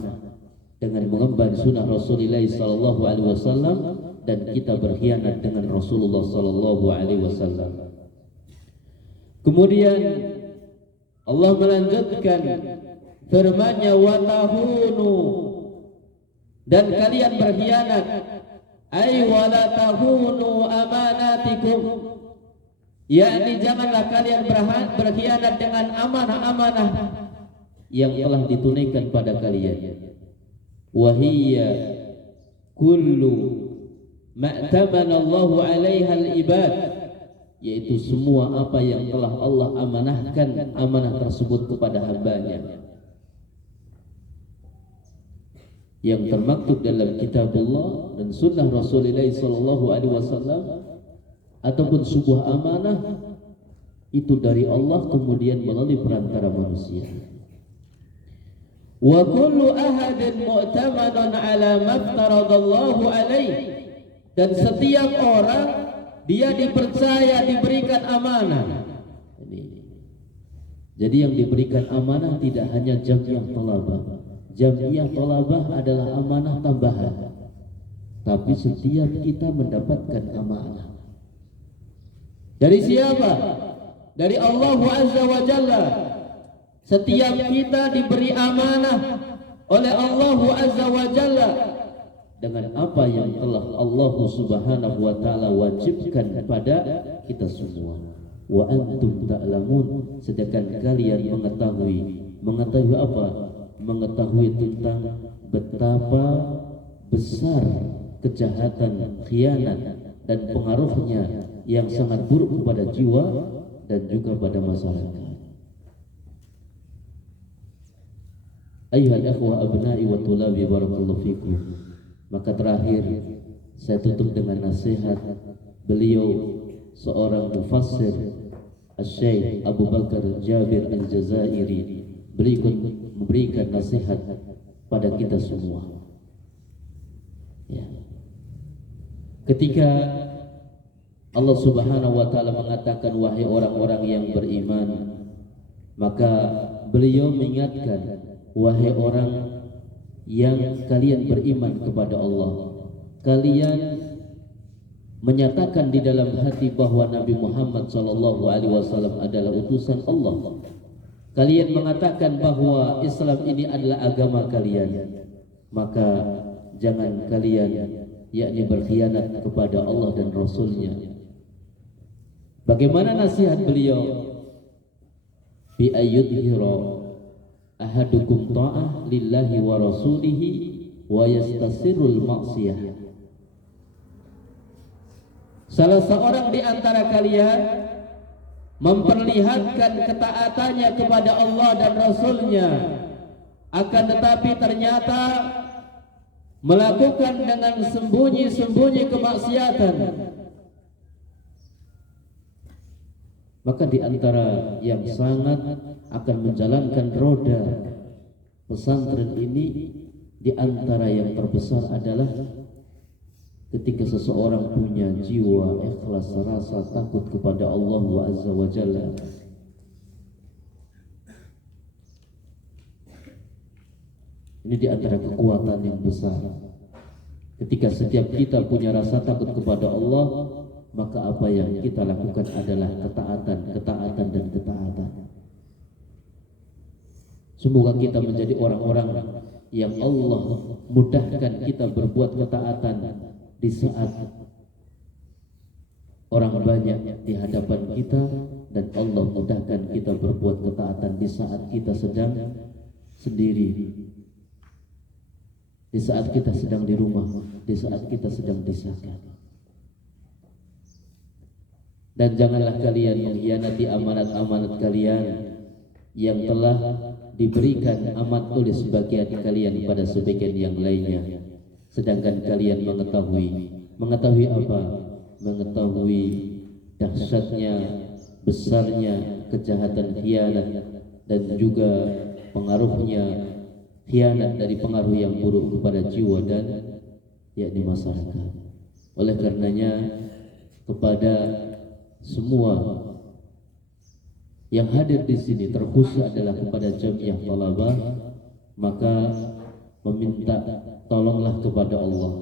dengan mengemban sunnah Rasulullah sallallahu alaihi wasallam, dan kita berkhianat dengan Rasulullah sallallahu alaihi wasallam. Kemudian Allah melanjutkan firman-Nya, wa tahunu, dan kalian berkhianat, ay wala tahunu amanatikum, yakni janganlah kalian berkhianat dengan amanah-amanah yang telah ditunaikan pada kalian. Wahiyya kullu ma'tamana Allahu 'alaiha al-ibad, yaitu semua apa yang telah Allah amanahkan amanah tersebut kepada hambanya, yang termaktub dalam kitabullah dan sunnah Rasulullah sallallahu alaihi wasallam, ataupun sebuah amanah itu dari Allah kemudian melalui perantara manusia. Wa kullu ahadin mu'tamadun ala maftaradallahu alaihi, dan setiap orang dia dipercaya, diberikan amanah. Jadi yang diberikan amanah tidak hanya jamiah thalabah. Jamiah thalabah adalah amanah tambahan, tapi setiap kita mendapatkan amanah. Dari siapa? Dari Allah Azza wa Jalla. Setiap kita diberi amanah oleh Allah Azza wa Jalla dengan apa yang telah Allah Subhanahu wa taala wajibkan kepada kita semua. Wa antum ta'lamun, sedangkan kalian mengetahui apa? Mengetahui tentang betapa besar kejahatan khianat dan pengaruhnya yang sangat buruk kepada jiwa dan juga pada masyarakat. Ayyuhal ikhwah abna'i wa tulabi barakallahu fikum. Maka terakhir saya tutup dengan nasihat beliau, seorang mufassir Asy-Syaikh Abu Bakar Jabir Al-Jazairi, memberikan nasihat pada kita semua. Ya. Ketika Allah Subhanahu wa taala mengatakan wahai orang-orang yang beriman, maka beliau mengingatkan wahai orang yang kalian beriman kepada Allah, kalian menyatakan di dalam hati bahwa Nabi Muhammad sallallahu alaihi wasallam adalah utusan Allah. Kalian mengatakan bahwa Islam ini adalah agama kalian, maka jangan kalian yakni berkhianat kepada Allah dan Rasulnya. Bagaimana nasihat beliau? Bi ayyudhira ahadukum ta'ah lillahi wa rasulihi wa yastasirul maksiyah. Salah seorang di antara kalian memperlihatkan ketaatannya kepada Allah dan Rasulnya, akan tetapi ternyata melakukan dengan sembunyi-sembunyi kemaksiatan. Maka di antara yang sangat akan menjalankan roda pesantren ini, di antara yang terbesar adalah ketika seseorang punya jiwa ikhlas, rasa takut kepada Allah Azza wa Jalla. Ini di antara kekuatan yang besar. Ketika setiap kita punya rasa takut kepada Allah, maka apa yang kita lakukan adalah ketaatan dan ketaatan. Semoga kita menjadi orang-orang yang Allah mudahkan kita berbuat ketaatan di saat orang banyak di hadapan kita, dan Allah mudahkan kita berbuat ketaatan di saat kita sedang sendiri, di saat kita sedang di rumah, di saat kita sedang disakat. dan janganlah kalian mengkhianati amanat-amanat kalian yang telah diberikan amat oleh sebagian kalian pada sebagian yang lainnya, sedangkan kalian mengetahui apa? Mengetahui dahsyatnya, besarnya kejahatan khianat dan juga pengaruhnya khianat dari pengaruh yang buruk kepada jiwa dan yakni masyarakat. Oleh karenanya kepada semua yang hadir di sini, terkhusus adalah kepada Jamiah Talabah, maka meminta tolonglah kepada Allah,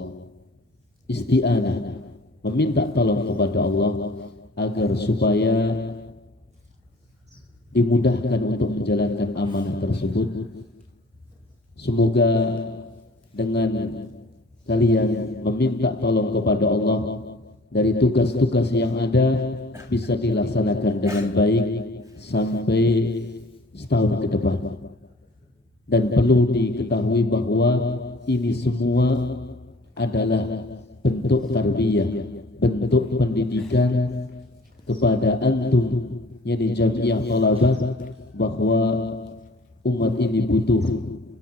isti'anah, meminta tolong kepada Allah agar supaya dimudahkan untuk menjalankan amanah tersebut. Semoga dengan kalian meminta tolong kepada Allah, dari tugas-tugas yang ada bisa dilaksanakan dengan baik sampai setahun ke depan. Dan perlu diketahui bahwa ini semua adalah bentuk tarbiyah, bentuk pendidikan kepada antum yang di Jamiah Talabah, bahwa umat ini butuh,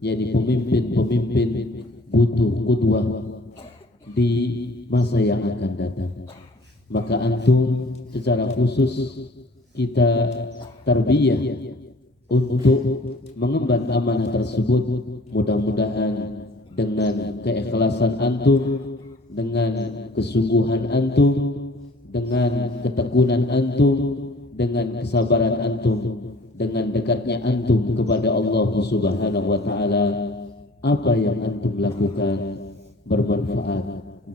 yakni pemimpin-pemimpin, butuh qudwah di masa yang akan datang. Maka antum secara khusus kita tarbiyah untuk mengemban amanah tersebut. Mudah-mudahan dengan keikhlasan antum, dengan kesungguhan antum, dengan ketekunan antum, dengan kesabaran antum, dengan dekatnya antum kepada Allah Subhanahu wa taala, apa yang antum lakukan bermanfaat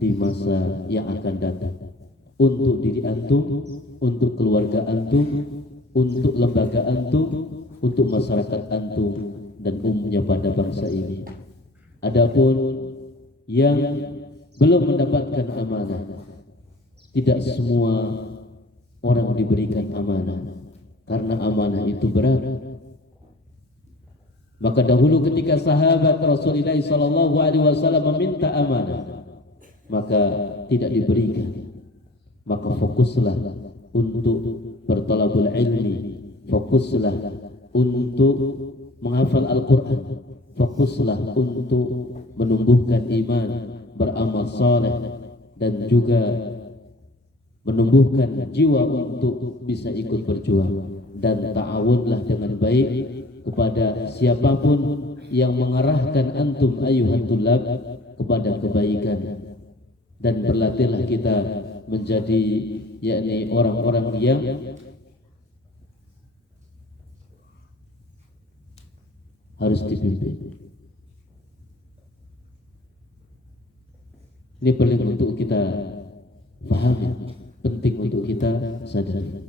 di masa yang akan datang untuk diri antum, untuk keluarga antum, untuk lembaga antum, untuk masyarakat antum dan umumnya pada bangsa ini. Adapun yang belum mendapatkan amanah, tidak semua orang diberikan amanah, karena amanah itu berat. Maka dahulu ketika sahabat Rasulullah SAW meminta amanah, maka tidak diberikan. Maka fokuslah untuk bertalabul ilmi, fokuslah untuk menghafal Al-Quran, fokuslah untuk menumbuhkan iman, beramal saleh, dan juga menumbuhkan jiwa untuk bisa ikut berjuang. Dan ta'awunlah dengan baik kepada siapapun yang mengarahkan antum ayuhan tulab kepada kebaikan. Dan berlatihlah kita menjadi yakni orang-orang yang harus dipimpin. Ini penting untuk kita pahami, penting untuk kita sadari.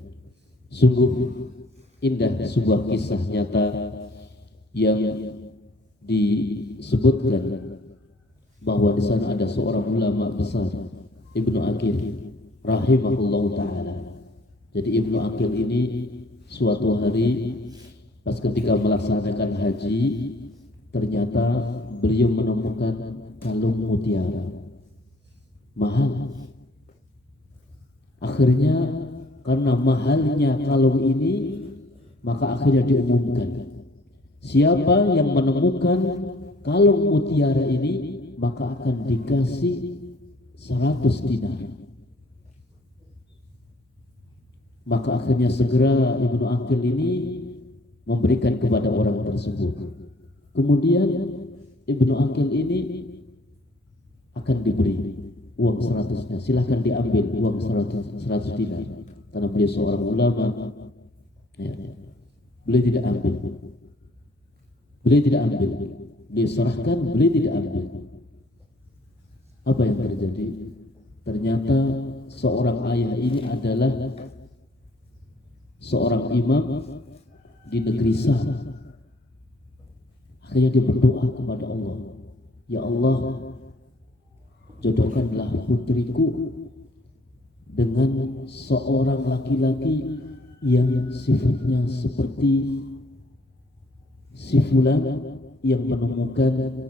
Sungguh indah sebuah kisah nyata yang disebutkan bahwa di sana ada seorang ulama besar, Ibnu Aqil rahimahullah taala. Jadi Ibnu Aqil ini suatu hari pas ketika melaksanakan haji, ternyata beliau menemukan kalung mutiara mahal. Akhirnya karena mahalnya kalung ini, maka akhirnya diumumkan, siapa yang menemukan kalung mutiara ini maka akan dikasih 100 dinar. Maka akhirnya segera Ibnu Aqil ini memberikan kepada orang tersebut. Kemudian Ibnu Aqil ini akan diberi uang 100-nya, silahkan diambil uang 100 dinar, karena beliau seorang ulama. Beliau tidak ambil, beliau serahkan, beliau tidak ambil. Apa yang terjadi? Ternyata seorang ayah ini adalah seorang imam di negeri Syam. Akhirnya dia berdoa kepada Allah, ya Allah, jodohkanlah putriku dengan seorang laki-laki yang sifatnya seperti si fulan yang menemukan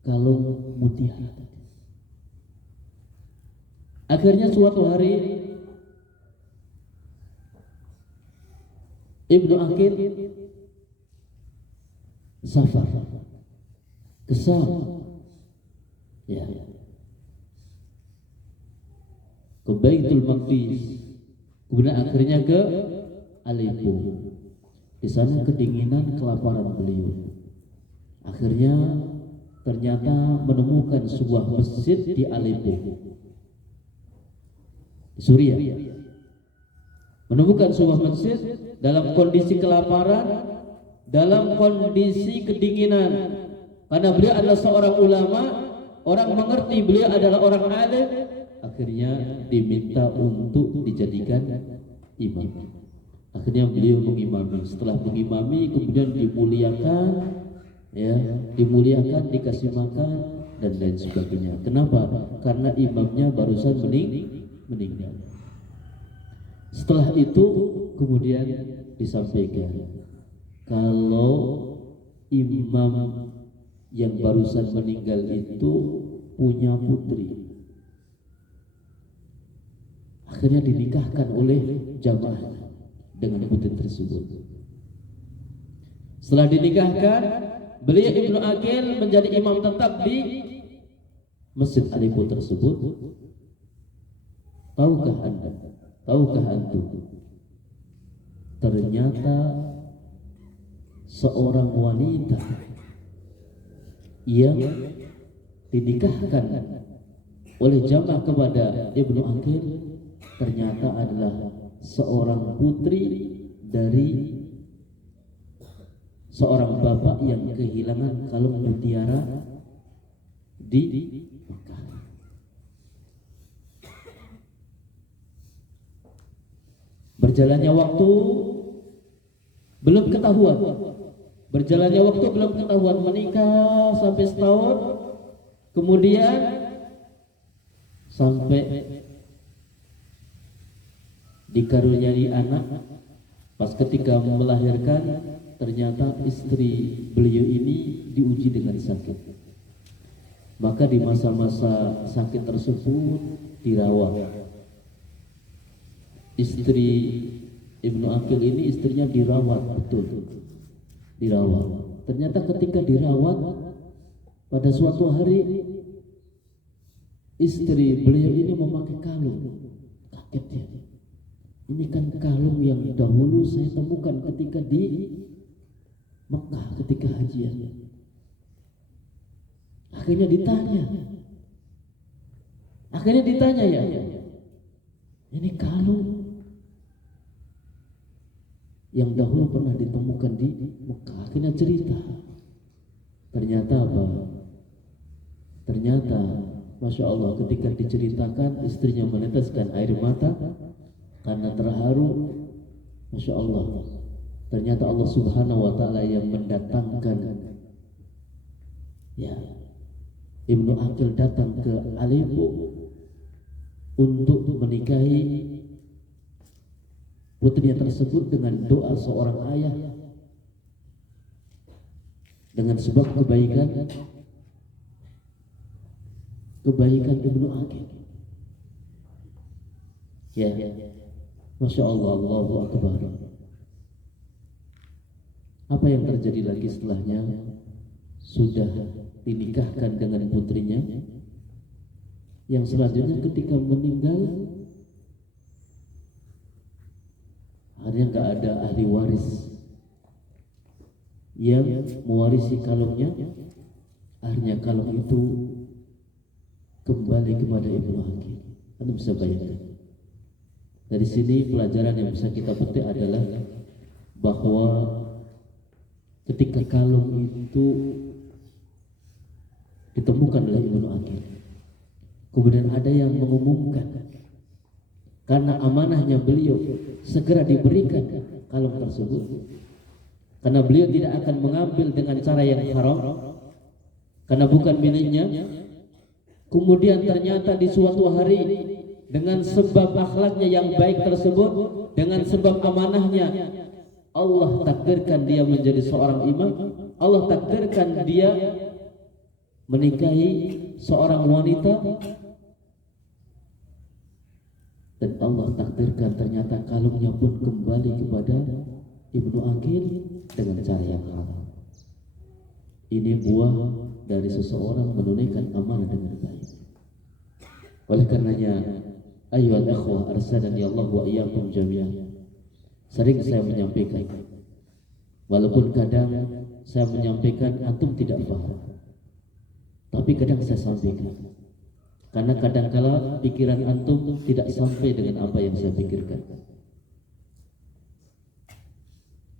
kalung mutiara. Akhirnya suatu hari Ibnu Aqil safar kesal, ya, ke Baitul Maqdis, kemudian akhirnya ke Aleppo. Di sana kedinginan, kelaparan beliau. Akhirnya ternyata menemukan sebuah masjid di Aleppo, di Suriah. Menemukan sebuah masjid dalam kondisi kelaparan, dalam kondisi kedinginan. Karena beliau adalah seorang ulama, orang mengerti beliau adalah orang alim, akhirnya diminta untuk dijadikan imam. Akhirnya beliau mengimami. Setelah mengimami kemudian dimuliakan, ya, dimuliakan, dikasih makan dan lain sebagainya. Kenapa? Karena imamnya barusan meninggal. Setelah itu kemudian disampaikan, kalau imam yang barusan meninggal itu punya putri, akhirnya dinikahkan oleh jamaah dengan putri tersebut. Setelah dinikahkan, beliau Ibnu Aqil menjadi imam tetap di Masjid Aleppo tersebut. Tahukah Anda? Tahukah antum? Ternyata seorang wanita yang dinikahkan oleh jamaah kepada Ibnu Aqil ternyata adalah seorang putri dari seorang bapak yang kehilangan kalung mutiara di Mekah. Berjalannya waktu belum ketahuan. Berjalannya waktu belum ketahuan, menikah sampai setahun, kemudian sampai dikaruniai anak. Pas ketika melahirkan, ternyata istri beliau ini diuji dengan sakit. Maka di masa-masa sakit tersebut dirawat. Istri Ibnu Aqil ini istrinya dirawat, betul, dirawat. Ternyata ketika dirawat, pada suatu hari istri beliau ini memakai kalung. Kaget dia. Ini kan kalung yang dahulu saya temukan ketika di Mekah ketika hajian. Akhirnya ditanya ya, ini kalung yang dahulu pernah ditemukan di Mekah. Akhirnya cerita. Ternyata apa? Ternyata Masya Allah, ketika diceritakan istrinya meneteskan air mata karena terharu. Masya Allah, ternyata Allah Subhanahu wa Ta'ala yang mendatangkan, ya, Ibnu Aqil datang ke Aleppo untuk menikahi putrinya tersebut dengan doa seorang ayah, dengan sebab kebaikan Ibnu Aqil. Ya, Masya Allah, Allahu Akbar. Apa yang terjadi lagi setelahnya? Sudah dinikahkan dengan putrinya. Yang selanjutnya ketika meninggal, akhirnya nggak ada ahli waris yang mewarisi kalungnya. Akhirnya kalung itu kembali kepada Ibnu Aqil. Anda bisa bayangkan. Dari sini pelajaran yang bisa kita petik adalah bahwa ketika kalung itu ditemukan oleh Ibnu Aqil, kemudian ada yang mengumumkan, karena amanahnya beliau segera diberikan kalung tersebut, karena beliau tidak akan mengambil dengan cara yang haram, karena bukan miliknya. Kemudian ternyata di suatu hari, dengan sebab akhlaknya yang baik tersebut, dengan sebab amanahnya, Allah takdirkan dia menjadi seorang imam. Allah takdirkan dia menikahi seorang wanita, dan Allah takdirkan ternyata kalungnya pun kembali kepada Ibnu Aqil dengan cara yang halal. Ini buah dari seseorang menunaikan amanah dengan baik. Oleh karenanya, ayyuhal ikhwah arsadani Allah wa iyyakum jami'an. Sering saya menyampaikan, walaupun kadang saya menyampaikan antum tidak paham, tapi kadang saya sampaikan. Karena kadang-kala pikiran antum tidak sampai dengan apa yang saya pikirkan.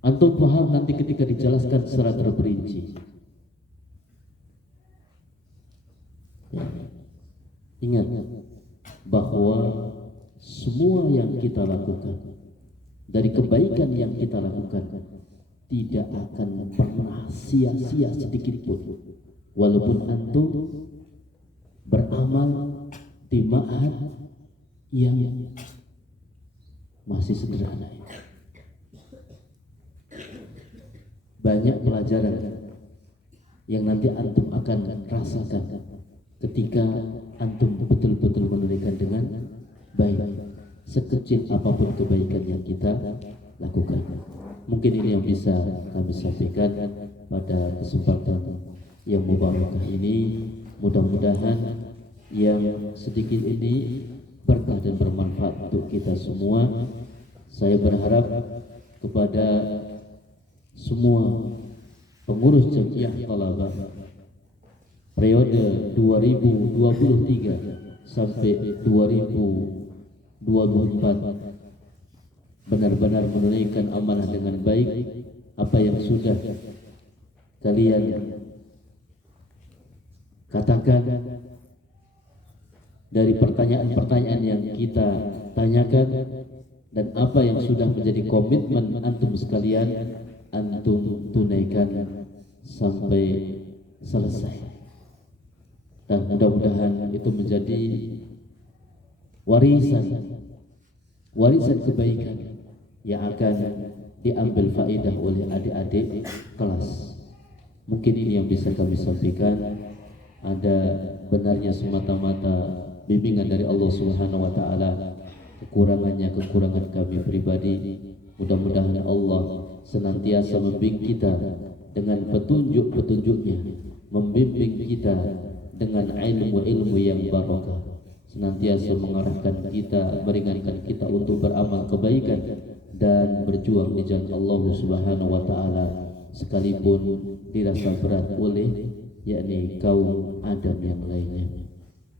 Antum paham nanti ketika dijelaskan secara terperinci. Ingat bahwa semua yang kita lakukan, dari kebaikan yang kita lakukan, tidak akan pernah sia-sia sedikit pun. Walaupun antum beramal di ma'had yang masih sederhana. Banyak pelajaran yang nanti antum akan rasakan ketika antum betul-betul menunaikan dengan baik, sekecil apapun kebaikan yang kita lakukan. Mungkin ini yang bisa kami sampaikan pada kesempatan yang mubarakah ini. Mudah-mudahan yang sedikit ini berkah dan bermanfaat untuk kita semua. Saya berharap kepada semua pengurus Jamiah Thalabah periode 2023 sampai 2024 benar-benar menunaikan amanah dengan baik. Apa yang sudah kalian katakan dari pertanyaan-pertanyaan yang kita tanyakan, dan apa yang sudah menjadi komitmen antum sekalian, antum tunaikan sampai selesai. Dan mudah-mudahan itu menjadi warisan kebaikan yang akan diambil faedah oleh adik-adik kelas. Mungkin ini yang bisa kami sampaikan. Ada benarnya semata-mata bimbingan dari Allah Subhanahu wa taala. Kekurangan kami pribadi. Mudah-mudahan Allah senantiasa membimbing kita dengan petunjuk-petunjuknya, membimbing kita dengan ilmu-ilmu yang barakah, senantiasa mengarahkan kita, meringankan kita untuk beramal kebaikan dan berjuang di jalan Allah Subhanahu wa taala sekalipun dirasa berat oleh yakni kaum Adam yang lainnya.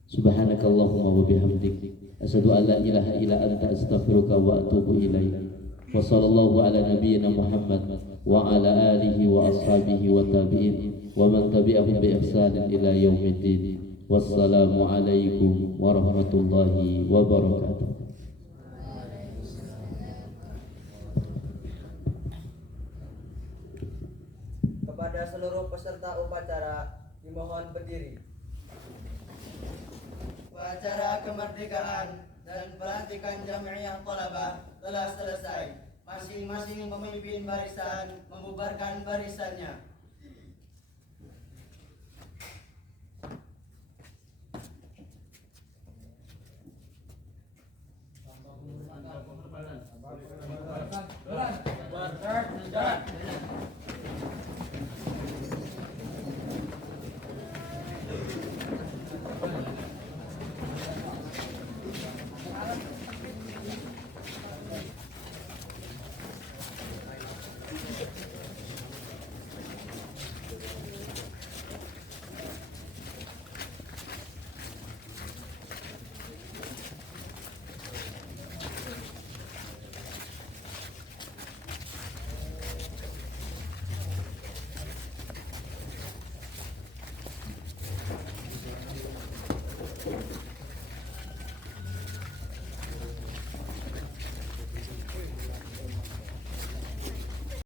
Subhanakallahumma wa bihamdik asyhadu an la ilaha illa anta astaghfiruka wa atubu ilaik. Wa sallallahu ala nabiyyina Muhammad wa ala alihi wa ashabihi wa tabi'in wa man tabi'ahum bi ihsanin ila yaumiddin. Wassalamu alaikum warahmatullahi wabarakatuh. Kepada seluruh peserta upacara dimohon berdiri. Upacara kemerdekaan dan pelantikan Jamiah Thalabah telah selesai. Masing-masing pemimpin barisan membubarkan barisannya.